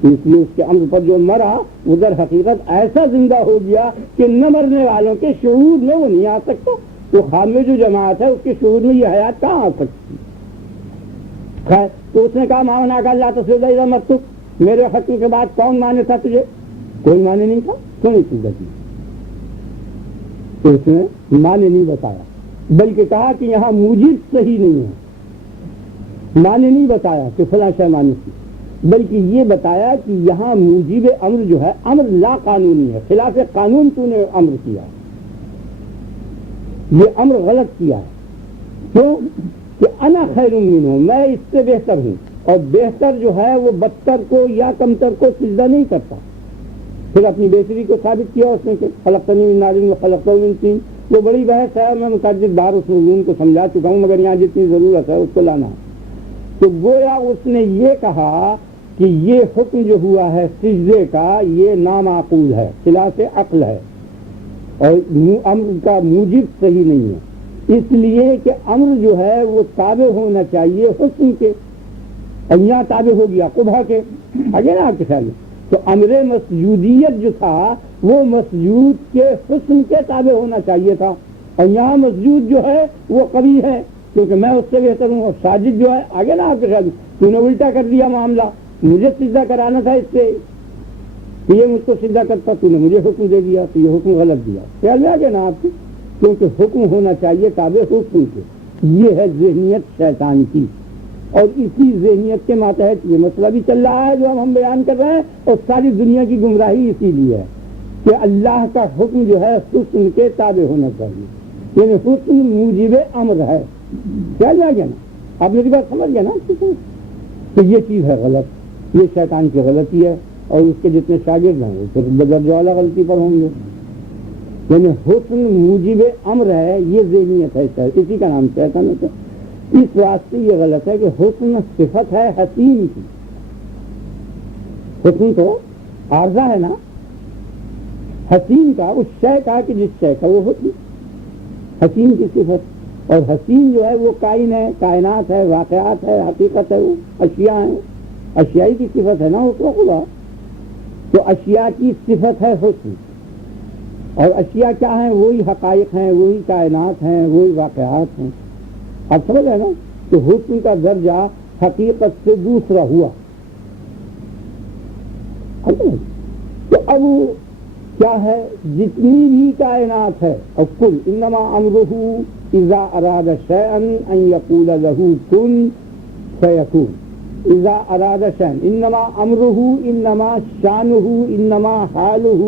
اس لیے اس کے امر پر جو مرا وہ در حقیقت ایسا زندہ ہو گیا کہ نہ مرنے والوں کے شعور میں وہ نہیں آ سکتا. تو خواب میں جو جماعت ہے اس کے شعور میں یہ حیات کہاں آ سکتی. تو اس نے کہا مانا کا اللہ تصویر مرتب, میرے حکم کے بعد کون مانے تھا تجھے؟ کوئی مانے نہیں تھا. کیوں نہیں سجدہ کی؟ تو اس نے مانے نہیں بتایا, بلکہ کہا کہ یہاں موجب صحیح نہیں ہے. مانے نہیں بتایا کہ فلاں شے مانے کی, بلکہ یہ بتایا کہ یہاں موجب امر جو ہے امر لا قانونی ہے, خلاف قانون تو نے امر کیا, یہ امر غلط کیا ہے. کیوں کہ انا خیر منہ, میں اس سے بہتر ہوں, اور بہتر جو ہے وہ بدتر کو یا کمتر کو سجدہ نہیں کرتا. پھر اپنی بہتری کو ثابت کیا اس نے کہ خلقتنی من نار و خلقتہ من طین. وہ بڑی بحث ہے, میں متعدد بار اس مضمون کو سمجھا چکا ہوں, مگر یہاں جتنی ضرورت ہے اس کو لانا. تو گویا اس نے یہ کہا کہ یہ حکم جو ہوا ہے سجدے کا یہ نامعقول ہے, خلاف عقل ہے, اور امر کا موجب صحیح نہیں ہے. اس لیے کہ امر جو ہے وہ تابع ہونا چاہیے حسن کے, اور یہاں تابع ہو گیا قبح کے. آگے نا آپ کے خیال میں تو امر مسجودیت جو تھا وہ مسجود کے حسن کے تابع ہونا چاہیے تھا, اور یہاں مسجود جو ہے وہ قوی ہے کیونکہ میں اس سے بہتر ہوں. اور ساجد جو ہے آگے نا آپ کے خیال میں تو نے الٹا کر دیا معاملہ, مجھے سجدہ کرانا تھا اس سے, یہ مجھ کو سجدہ کرتا, تو نے مجھے حکم دے دیا, تو یہ حکم غلط دیا. خیال میں آ گیا نا آپ کی, کیونکہ حکم ہونا چاہیے تابع حکم کے. یہ ہے ذہنیت شیطان کی, اور اسی ذہنیت کے ماتحت یہ مسئلہ بھی چل رہا ہے جو ہم بیان کر رہے ہیں, اور ساری دنیا کی گمراہی اسی لیے ہے کہ اللہ کا حکم جو ہے حسن کے تابع ہونا چاہیے, یعنی حسن موجب امر ہے. کیا جا گیا نا, آپ میری بات سمجھ گئے نا. تو یہ چیز ہے غلط, یہ شیطان کی غلطی ہے, اور اس کے جتنے شاگرد ہیں وہ پھر بدرجہ والا غلطی پر ہوں گے. یعنی حسن موجب امر ہے, یہ ذہنیت ہے, اسی کا نام شیطان ہے. اس واسطے یہ غلط ہے کہ حسن صفت ہے حسین کی. حسن تو عارضہ ہے نا، حسین کا اس شے کا کہ جس شے کا وہ حسن، حسین کی صفت. اور حسین جو ہے وہ کائن ہے، کائنات ہے، واقعات ہے، حقیقت ہے، وہ اشیاء ہیں، اشیائی کی صفت ہے نا اس کو خدا. تو اشیاء کی صفت ہے حسن، اور اشیاء کیا ہیں؟ وہی حقائق ہیں، وہی کائنات ہیں، وہی واقعات ہیں. آپ سمجھ رہے نا؟ تو حسن کا درجہ حقیقت سے دوسرا ہوا. تو اب کیا ہے؟ جتنی بھی کائنات ہے اور کل، انما امرہ اذا اراد شیئا ان یقول له کن فیکون. اذا اراد شیئا، انما امرہ، انما شانہ، انما حالہ،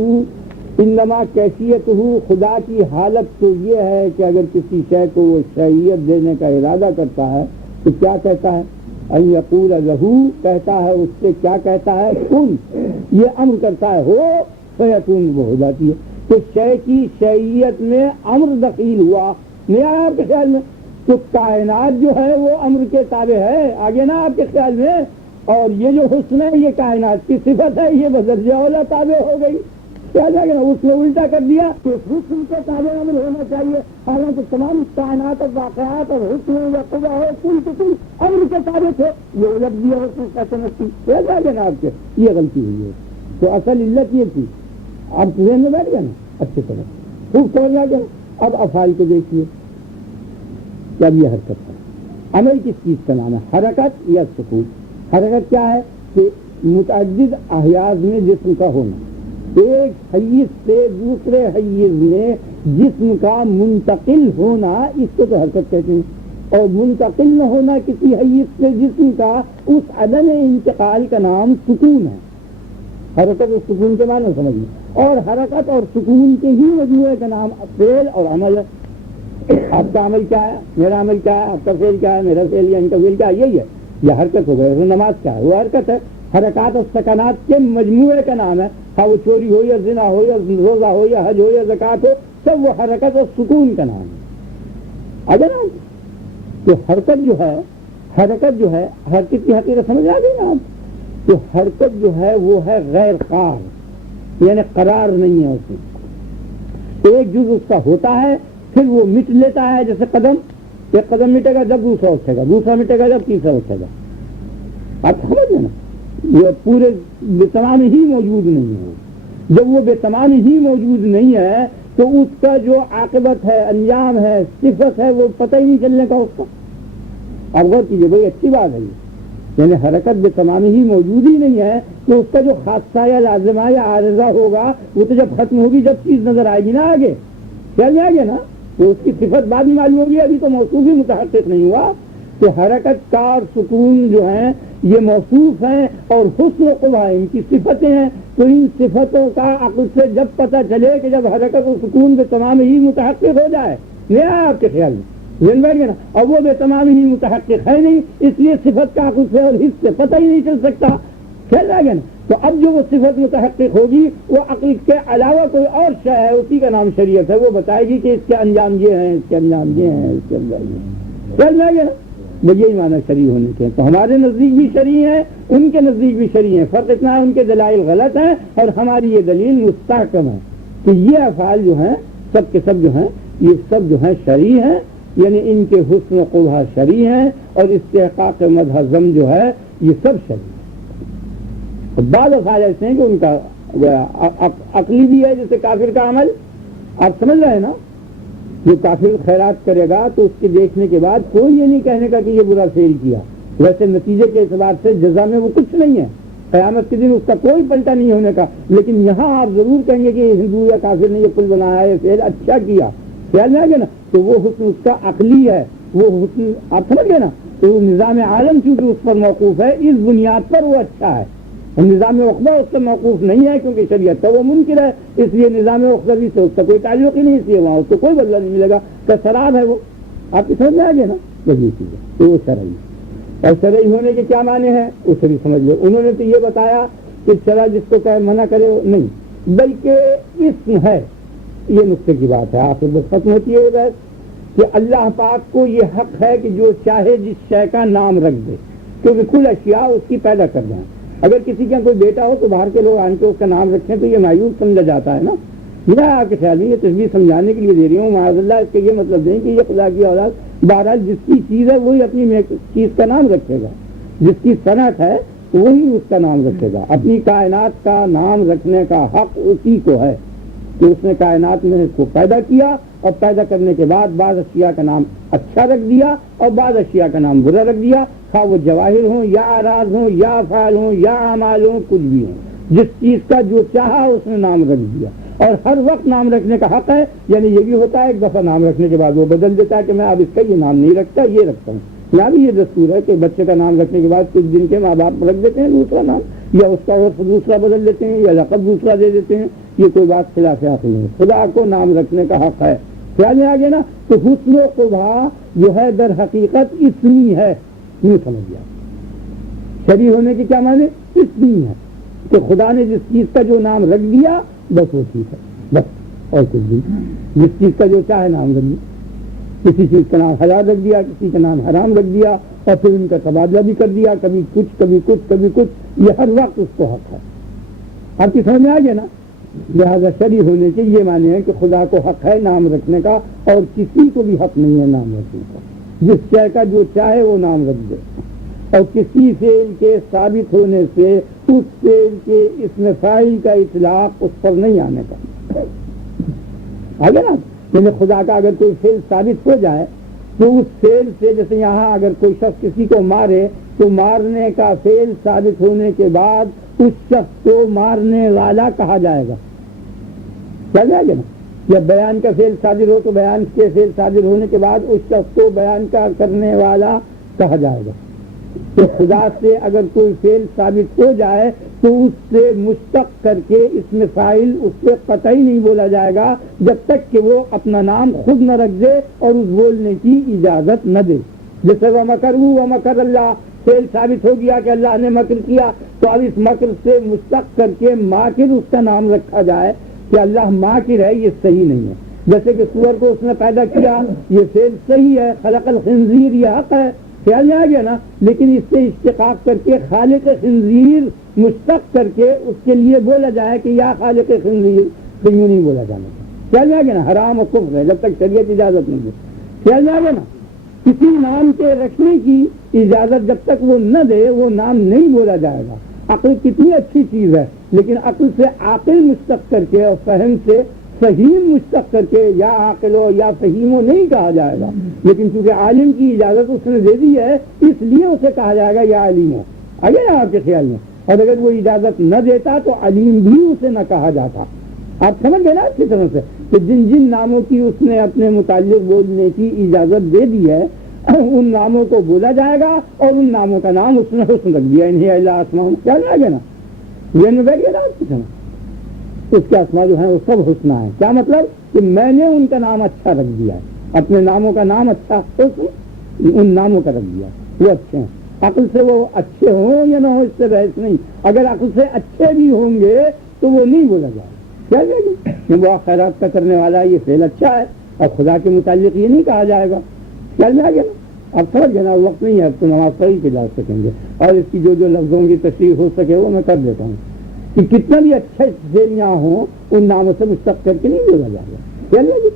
انما کیفیتہ. خدا کی حالت تو یہ ہے کہ اگر کسی شے کو وہ شیئیت دینے کا ارادہ کرتا ہے تو کیا کہتا ہے؟ ان یقول له، کہتا ہے اس سے، کیا کہتا ہے؟ کن. یہ امر کرتا ہے، ہو، فیکون، وہ ہو جاتی ہے. تو شے کی شیئیت میں امر دخیل ہوا. نہیں آیا آپ کے خیال میں؟ تو کائنات جو ہے وہ امر کے تابع ہے. آگے نا آپ کے خیال میں؟ اور یہ جو حسن ہے یہ کائنات کی صفت ہے، یہ بدرجہ اولا تابع ہو گئی. کیا جائے گا؟ اس نے الٹا کر دیا کہ حسن کے تابع امر ہونا چاہیے، حالانکہ تمام کائنات اور واقعات اور حسن یا قضا ہو کل کے کل امر کے تابع تھے. یہ الٹ دیا حسن کا سمجھتی. کیا جائے گا نا آپ کے؟ یہ غلطی ہوئی ہے. تو اصل علت یہ تھی. آپ ذہن میں بیٹھ گیا نا اچھی طرح، خوب سمجھ آ گیا. اب افعال کو دیکھیے. جب یہ حرکت ہے، عمل کس چیز کا نام ہے؟ حرکت یا سکون. حرکت کیا ہے؟ کہ متعدد احیاز میں جسم کا ہونا، ایک حیز سے دوسرے حیز میں جسم کا منتقل ہونا، اس کو تو حرکت کہتے ہیں. اور منتقل نہ ہونا کسی حیز سے جسم کا، اس عدم انتقال کا نام سکون ہے. حرکت اور سکون کے معنی سمجھیے. اور حرکت اور سکون کے ہی مجموعے کا نام فعل اور عمل ہے. آپ کا عمل کیا ہے؟ میرا عمل کیا ہے؟ آپ کا فعل کیا ہے؟ میرا فعل یا ان کا فعل کیا ہے؟ یہی ہے. یہ حرکت ہو گئی. نماز کیا ہے؟ وہ حرکت ہے. حرکات اور سکنات کے مجموعے کا نام ہے. ہاں وہ چوری ہو یا زنا ہو یا روزہ ہو یا حج ہو یا زکوٰۃ ہو، سب وہ حرکت اور سکون کا نام ہے. اگر نا تو حرکت جو ہے، حرکت کی حقیقت سمجھ آ گئی نا آپ؟ تو حرکت جو ہے وہ ہے غیر قار، یعنی قرار نہیں ہے اس میں. ایک جز اس کا ہوتا ہے پھر وہ مٹ لیتا ہے. جیسے قدم، ایک قدم مٹے گا جب دوسرا اٹھے گا، دوسرا مٹے گا جب تیسرا اٹھے گا. آپ سمجھ لیں نا؟ یہ پورے بے تمام ہی موجود نہیں ہے. جب وہ بے تمام ہی موجود نہیں ہے تو اس کا جو عاقبت ہے، انجام ہے، صفت ہے، وہ پتہ ہی نہیں چلنے کا اس کا. آپ غور کیجیے، بڑی اچھی بات ہے یہ. یعنی حرکت بے تمام ہی موجود ہی نہیں ہے تو اس کا جو خاصہ یا لازمہ یا عارضہ ہوگا وہ تو جب ختم ہوگی، جب چیز نظر آئے گی نا آگے، چل جائے گا نا، تو اس کی صفت بعد میں معلوم ہوگی. ابھی تو موصوف ہی متحقق نہیں ہوا. تو حرکت کا اور سکون جو ہیں یہ موصوف ہیں، اور حسن و قبح ان کی صفتیں ہیں. تو ان صفتوں کا عقل سے جب پتہ چلے کہ جب حرکت و سکون بے تمام ہی متحقق ہو جائے، نہیں آیا آپ کے خیال میں؟ ذہن بیٹھ گیا نا؟ اور وہ بے تمام ہی متحقق ہے نہیں، اس لیے صفت کا عقل سے اور حس سے پتہ ہی نہیں چل سکتا. خیال آ گیا نا؟ تو اب جو وہ صفت متحقق ہوگی وہ عقل کے علاوہ کوئی اور شے ہے، اسی کا نام شریعت ہے. وہ بتائے گی کہ اس کے انجام یہ ہیں، اس کے انجام یہ ہیں، اس کے انجام یہ ہیں. خیال آ گیا نا؟ وہ یہی معنی شرعی ہونے کے. تو ہمارے نزدیک بھی شرعی ہیں، ان کے نزدیک بھی شرعی ہیں. فرق اتنا ہے ان کے دلائل غلط ہیں اور ہماری یہ دلیل مستحکم ہے کہ یہ افعال جو ہیں سب کے سب جو ہیں یہ سب جو ہیں شرعی ہیں. یعنی ان کے حسن و قبح شرعی ہیں اور استحقاق مدح ذم جو ہے یہ سب شرعی ہے. بعض افعال ایسے ہیں کہ ان کا عقلی بھی ہے، جیسے کافر کا عمل. آپ سمجھ رہے ہیں نا؟ جو کافر خیرات کرے گا تو اس کے دیکھنے کے بعد کوئی یہ نہیں کہنے کا کہ یہ برا فعل کیا. ویسے نتیجے کے اعتبار سے جزا میں وہ کچھ نہیں ہے، قیامت کے دن اس کا کوئی پلٹا نہیں ہونے کا. لیکن یہاں آپ ضرور کہیں گے کہ ہندو یا کافر نے یہ پل بنایا ہے، فعل اچھا کیا. خیال میں آ گیا نا؟ تو وہ حسن اس کا عقلی ہے، وہ حسن آپ سمجھ گئے نا؟ تو نظام عالم چونکہ اس پر موقوف ہے، اس بنیاد پر وہ اچھا ہے. نظام عقبہ اس سے موقوف نہیں ہے کیونکہ شریعت کا وہ منکر ہے، اس لیے نظام عقبی سے اس کا کوئی تعلق ہی نہیں، اس لیے وہاں اس کو کوئی بدلہ نہیں ملے گا. تو شراب ہے وہ، آپ کی سمجھ میں آ گیا نا؟ یہ چیز ہے تو وہ شرعی. اور شرعی ہونے کے کیا معنی ہے اسے بھی سمجھ لو. انہوں نے تو یہ بتایا کہ شرع جس کو کہے منع کرے نہیں، بلکہ اسم ہے. یہ نقطے کی بات ہے. آخر بس ختم ہوتی ہے بحث کہ اللہ پاک کو یہ حق ہے کہ جو چاہے جس شے کا نام رکھ دے، کیونکہ کل اشیاء اس کی پیدا کر دیں. اگر کسی کا کوئی بیٹا ہو تو باہر کے لوگ آن کے اس کا نام رکھیں تو یہ مایوس سمجھا جاتا ہے نا. میرا آپ کے خیال میں یہ تصویر سمجھانے کے لیے دے رہی ہوں، معاذ اللہ اس کا یہ مطلب نہیں کہ یہ خدا کی اولاد. بہرحال جس کی چیز ہے وہی اپنی چیز کا نام رکھے گا، جس کی صنعت ہے وہی اس کا نام رکھے گا. اپنی کائنات کا نام رکھنے کا حق اسی کو ہے کہ اس نے کائنات میں اس کو پیدا کیا، اور پیدا کرنے کے بعد بعض اشیاء کا نام اچھا رکھ دیا اور بعض اشیاء کا نام برا رکھ دیا، خواہ وہ جواہر ہوں یا اعراض ہوں یا افعال ہوں یا اعمال ہوں، کچھ بھی ہوں. جس چیز کا جو چاہا اس نے نام رکھ دیا، اور ہر وقت نام رکھنے کا حق ہے. یعنی یہ بھی ہوتا ہے ایک دفعہ نام رکھنے کے بعد وہ بدل دیتا ہے کہ میں اب اس کا یہ نام نہیں رکھتا، یہ رکھتا ہوں. یہاں بھی یہ دستور ہے کہ بچے کا نام رکھنے کے بعد کچھ دن کے ماں باپ رکھ دیتے ہیں دوسرا نام، یا اس کا عرف دوسرا بدل دیتے ہیں، یا لقب دوسرا دے دیتے ہیں. یہ کوئی بات خلاف عقل نہیں ہے. خدا کو نام رکھنے کا حق ہے. خیال میں آگے نا. تو حسن و قبح جو ہے در حقیقت اسمی ہے، یوں سمجھ گیا. شریع ہونے کے کیا معنی؟ اسمی ہے کہ خدا نے جس چیز کا جو نام رکھ دیا بس وہ ٹھیک ہے، بس اور کچھ بھی. جس چیز کا جو چاہے نام رکھ دیا، کسی چیز کا نام حلال رکھ دیا، کسی کا نام حرام رکھ دیا، اور پھر ان کا تبادلہ بھی کر دیا، کبھی کچھ کبھی کچھ کبھی کچھ. یہ ہر وقت اس کو حق ہے. آپ کی سمجھ میں آ گیا نا. لہٰذا شریع ہونے کے یہ معنی ہے کہ خدا کو حق ہے نام رکھنے کا، اور کسی کو بھی حق نہیں ہے نام رکھنے کا. جس شے کا جو چاہے وہ نام رکھ دے، اور کسی فعل کے ثابت ہونے سے اس فعل کے اسم فاعل کا اطلاق اس پر نہیں آنے کا. آگے نا. یعنی خدا کا اگر کوئی فعل ثابت ہو جائے تو اس فعل سے، جیسے یہاں اگر کوئی شخص کسی کو مارے تو مارنے کا فعل ثابت ہونے کے بعد اس شخص کو مارنے والا کہا جائے گا. چل جائے گا نا. یا بیان کا فعل صادر ہو تو بیان کے فعل صادر ہونے کے بعد اس شخص کو بیان کا کرنے والا کہا جائے گا. تو خدا سے اگر کوئی فعل ثابت ہو جائے تو اس سے مشتق کر کے اس میں فاعل اس سے قطعی نہیں بولا جائے گا جب تک کہ وہ اپنا نام خود نہ رکھ دے اور اس بولنے کی اجازت نہ دے. جیسے وہ مکروا ومکر اللہ، فعل ثابت ہو گیا کہ اللہ نے مکر کیا، تو اب اس مکر سے مشتق کر کے ماکر اس کا نام رکھا جائے کہ اللہ ماکر ہے، یہ صحیح نہیں ہے. جیسے کہ سور کو اس نے پیدا کیا، یہ فعل صحیح ہے، خلق الخنزیر، یہ حق ہے. خیال میں آ گیا نا. لیکن اس سے اشتقاق کر کے خالق خنزیر مشتق کر کے اس کے لیے بولا جائے کہ یا خالق خنزیر، تو یوں نہیں بولا جانا. خیال میں آ گیا نا. حرام و کفر ہے جب تک شریعت اجازت نہیں دے. خیال میں آ گیا نا. کسی نام کے رکھنے کی اجازت جب تک وہ نہ دے وہ نام نہیں بولا جائے گا. عقل کتنی اچھی چیز ہے، لیکن عقل سے عاقل مشتق کر کے اور فہم سے فہیم مشتق کر کے یا عاقل ہو یا فہیم ہو نہیں کہا جائے گا. لیکن چونکہ عالم کی اجازت اس نے دے دی ہے اس لیے اسے کہا جائے گا یا علیم ہو. آگے نا آپ کے خیال میں. اور اگر وہ اجازت نہ دیتا تو علیم بھی اسے نہ کہا جاتا. آپ سمجھ گئے نا اچھی طرح سے کہ جن جن ناموں کی اس نے اپنے متعلق بولنے کی اجازت دے دی ہے ان ناموں کو بولا جائے گا، اور ان ناموں کا نام اس نے حسن رکھ دیا. انہیں اللہ اسماء، کیا آ گیا نا. یہ میں بیٹھ گیا نا آپ کی طرح. اس کے اسماء جو ہیں وہ سب حسنہ ہیں. کیا مطلب؟ کہ میں نے ان کا نام اچھا رکھ دیا ہے. اپنے ناموں کا نام اچھا حسن ان ناموں کا رکھ دیا، وہ اچھے ہیں. عقل سے وہ اچھے ہوں یا نہ ہو اس سے بحث نہیں. اگر عقل سے اچھے بھی ہوں گے تو وہ نہیں بولا جائے. کیا جائے گی کہ وہ خیرات کا کرنے والا یہ فعل اچھا ہے، اور خدا کے متعلق یہ نہیں کہا جائے گا. کیا جائے گا نا. اب سمجھ گئے نا. وقت نہیں ہے اب تو نماز صحیح کے جا سکیں گے، اور اس کی جو لفظوں کی تشریح ہو سکے وہ میں کر دیتا ہوں کہ کتنا بھی اچھے فعل یہاں ہوں ان ناموں سے مشتق کر کے نہیں بولا جائے گا. کیا جائے گی.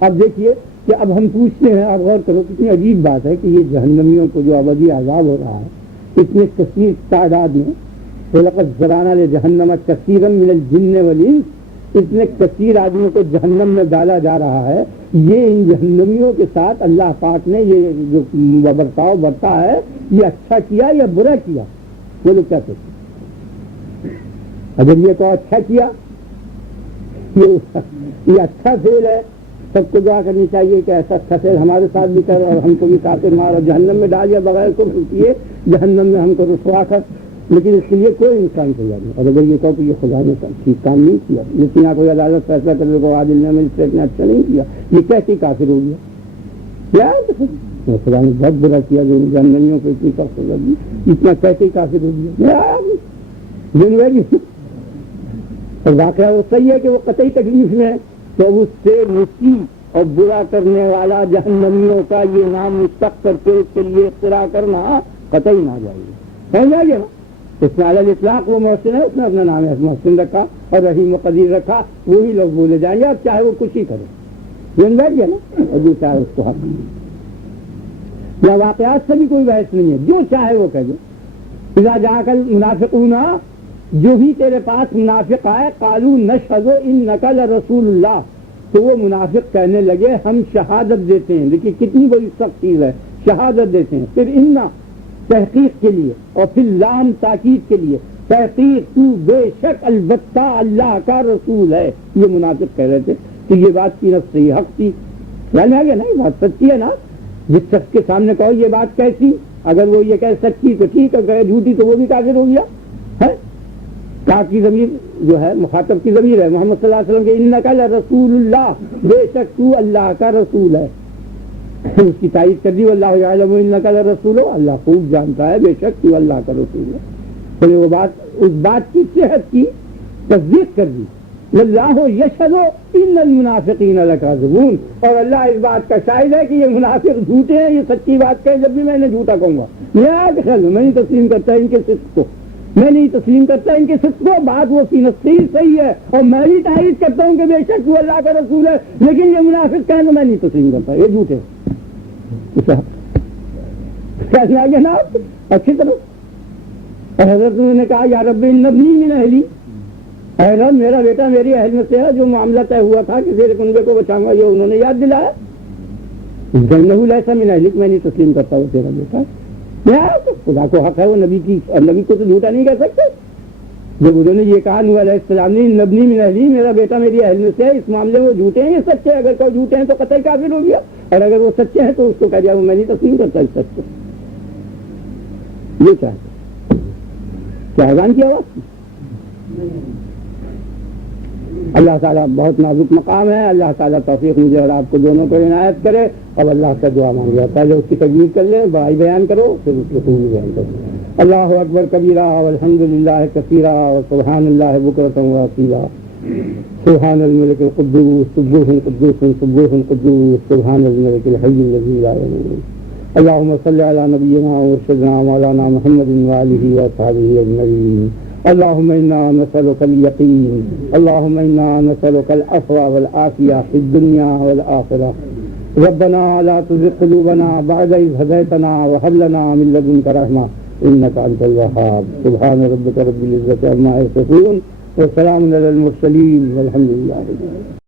اب دیکھیے کہ اب ہم پوچھتے ہیں، آپ غور کرو کتنی عجیب بات ہے کہ یہ جہنمیوں کو جو ابدی عذاب ہو رہا ہے اتنے کثیر تعداد میں، وَلَقَدْ ذَرَأْنَا لِجَهَنَّمَ كَثِيرًا مِنَ الْجِنِّ وَالْإِنسِ، اتنے کثیر آدمیوں کو جہنم میں ڈالا جا رہا ہے. یہ ان جہنمیوں کے ساتھ اللہ پاک نے یہ جو برتاؤ برتا ہے یہ اچھا کیا یا برا کیا؟ وہ لوگ کیا کہتے ہیں؟ اگر یہ تو اچھا کیا، یہ اچھا فعل ہے، سب کو دعا کرنی چاہیے کہ ایسا اچھا فعل ہمارے ساتھ بھی کر، اور ہم کو بھی کافر مار اور جہنم میں ڈال یا بغیر کو کیے جہنم میں ہم کو رسوا کر. لیکن اس کے لیے کوئی انسان تیار نہیں. اور اگر یہ کہو کہ یہ خدا نے ٹھیک کام نہیں کیا، لیکن یہاں کوئی عدالت فیصلہ کرنے کو عادل نے مجھ سے اتنا اچھا نہیں کیا، یہ کہتے کافر ہو گیا. کیا خدا نے بہت برا کیا جو جہنمیوں کو اتنی سخت سزا دی، اتنا کہتے کافر ہو گیا. اور واقعہ وہ صحیح ہے کہ وہ قطعی تکلیف میں ہے، تو اس سے اور برا کرنے والا جہنمیوں کا یہ نام مستق کر کے اس کے لیے اختراع کرنا قطعی ناجائز ہے. سمجھ آئیے نا. اس میں علی اطلاق وہ محسن ہے, اس نے اپنا نام محسن رکھا اور رحیم و قدیر رکھا, وہی لوگ بولے جائیں گے, اب چاہے وہ کچھ ہی کرے. سمجھ آئیے نا. اور جو چاہے اس کو حق یا واقعات سے بھی کوئی بحث نہیں ہے, جو چاہے وہ کہے. اذا جاءک المنافقون, جو بھی تیرے پاس منافق آئے, قالوا نشہد انک لرسول اللہ, تو وہ منافق کہنے لگے ہم شہادت دیتے ہیں. دیکھیے کتنی بڑی سخت چیز ہے, شہادت دیتے ہیں. پھر انا تحقیق کے لیے, اور پھر لام تاکید کے لیے, تحقیق تو بے شک البتہ اللہ کا رسول ہے. یہ منافق کہہ رہے تھے کہ یہ بات کی نفس صحیح حق تھی. یعنی آگے نا, یہ بات سچی ہے نا. جس شخص کے سامنے کہو یہ بات کیسی, اگر وہ یہ کہے سچی تو ٹھیک ہے, کہے جھوٹی تو وہ بھی کافر ہو گیا ہے. کاف کی ضمیر جو ہے مخاطب کی ضمیر ہے, محمد صلی اللہ علیہ وسلم کے انک لرسول اللہ, بے شک تو اللہ کا رسول ہے. اس کی تائید کر دی, واللہ یعلم انک لرسول, اللہ خوب جانتا ہے بے شک تو اللہ کا رسول ہے. تو وہ بات, اس بات کی صحت کی تصدیق کر دی. واللہ یشہد ان المنافقین لکاذبون, اور اللہ اس بات کا شاہد ہے کہ یہ منافق جھوٹے ہیں, یہ سچی بات کہے جب بھی میں نے جھوٹا کہوں گا. میں نہیں تسلیم کرتا ان کے صدق کو, میں نہیں تسلیم کرتا ان کے صدق کو. بات وہ کی نصیر صحیح ہے, اور میں بھی تائید کرتا ہوں کہ بے شک تو اللہ کا رسول ہے, لیکن یہ منافق کہیں تو میں نہیں تسلیم کرتا, یہ جھوٹے. کیسے آگے نا آپ اچھی طرح. اور حضرت نے کہا یا رب ان ابنی من اہلی, اے رب میرا بیٹا میری اہل میں سے ہے. جو معاملہ طے ہوا تھا کہ زیر کنبے کو بچاؤں گا, یہ انہوں نے یاد دلایا. جنہو لیسا من اہلک, میں نہیں تسلیم کرتا وہ تیرا بیٹا. خدا کو حق ہے, وہ نبی کی, نبی کو تو جھوٹا نہیں کہہ سکتے. جب انہوں نے یہ کہا نوح علیہ السلام نے نبنی من اہلی, میرا بیٹا میری اہل میں سے ہے, اس معاملے میں وہ جھوٹے ہیں, یہ سچے. اگر کوئی جھوٹے ہیں تو قطعی کافر ہو گیا, اور اگر وہ سچے ہیں تو اس کو کہہ دیا میں نہیں تسلیم کرتا اس سچ کو. یہ کیا اذان کی آواز. اللہ تعالیٰ بہت نازک مقام ہے. اللہ تعالیٰ توفیق مجھے اور آپ کو دونوں کو عنایت کرے, اور اللہ کا دعا مانگے. پہلے اس کی تکبیر کر لیں, بڑائی بیان کرو, پھر اس کو خوبی بیان کرو. اللہ اکبر کبیرہ والحمد للہ کثیرہ وسبحان اللہ بکرۃ واصیلا. سبحان الملک القدوس سبوح قدوس سبوح قدوس سبحان الملک الحی الذی لا يموت. اللهم صل على نبينا وارشدنا مولانا محمد وآله وصحبه أجمعين. اللهم إنا نسألك اليقين, اللهم إنا نسألك العفو والعافية في الدنيا والآخرة. ربنا لا تزغ قلوبنا بعد إذ هديتنا وهب لنا من لدنك رحمة إنك أنت الوهاب. سبحان ربك رب العزة عما يصفون وسلام على المرسلين والحمد لله.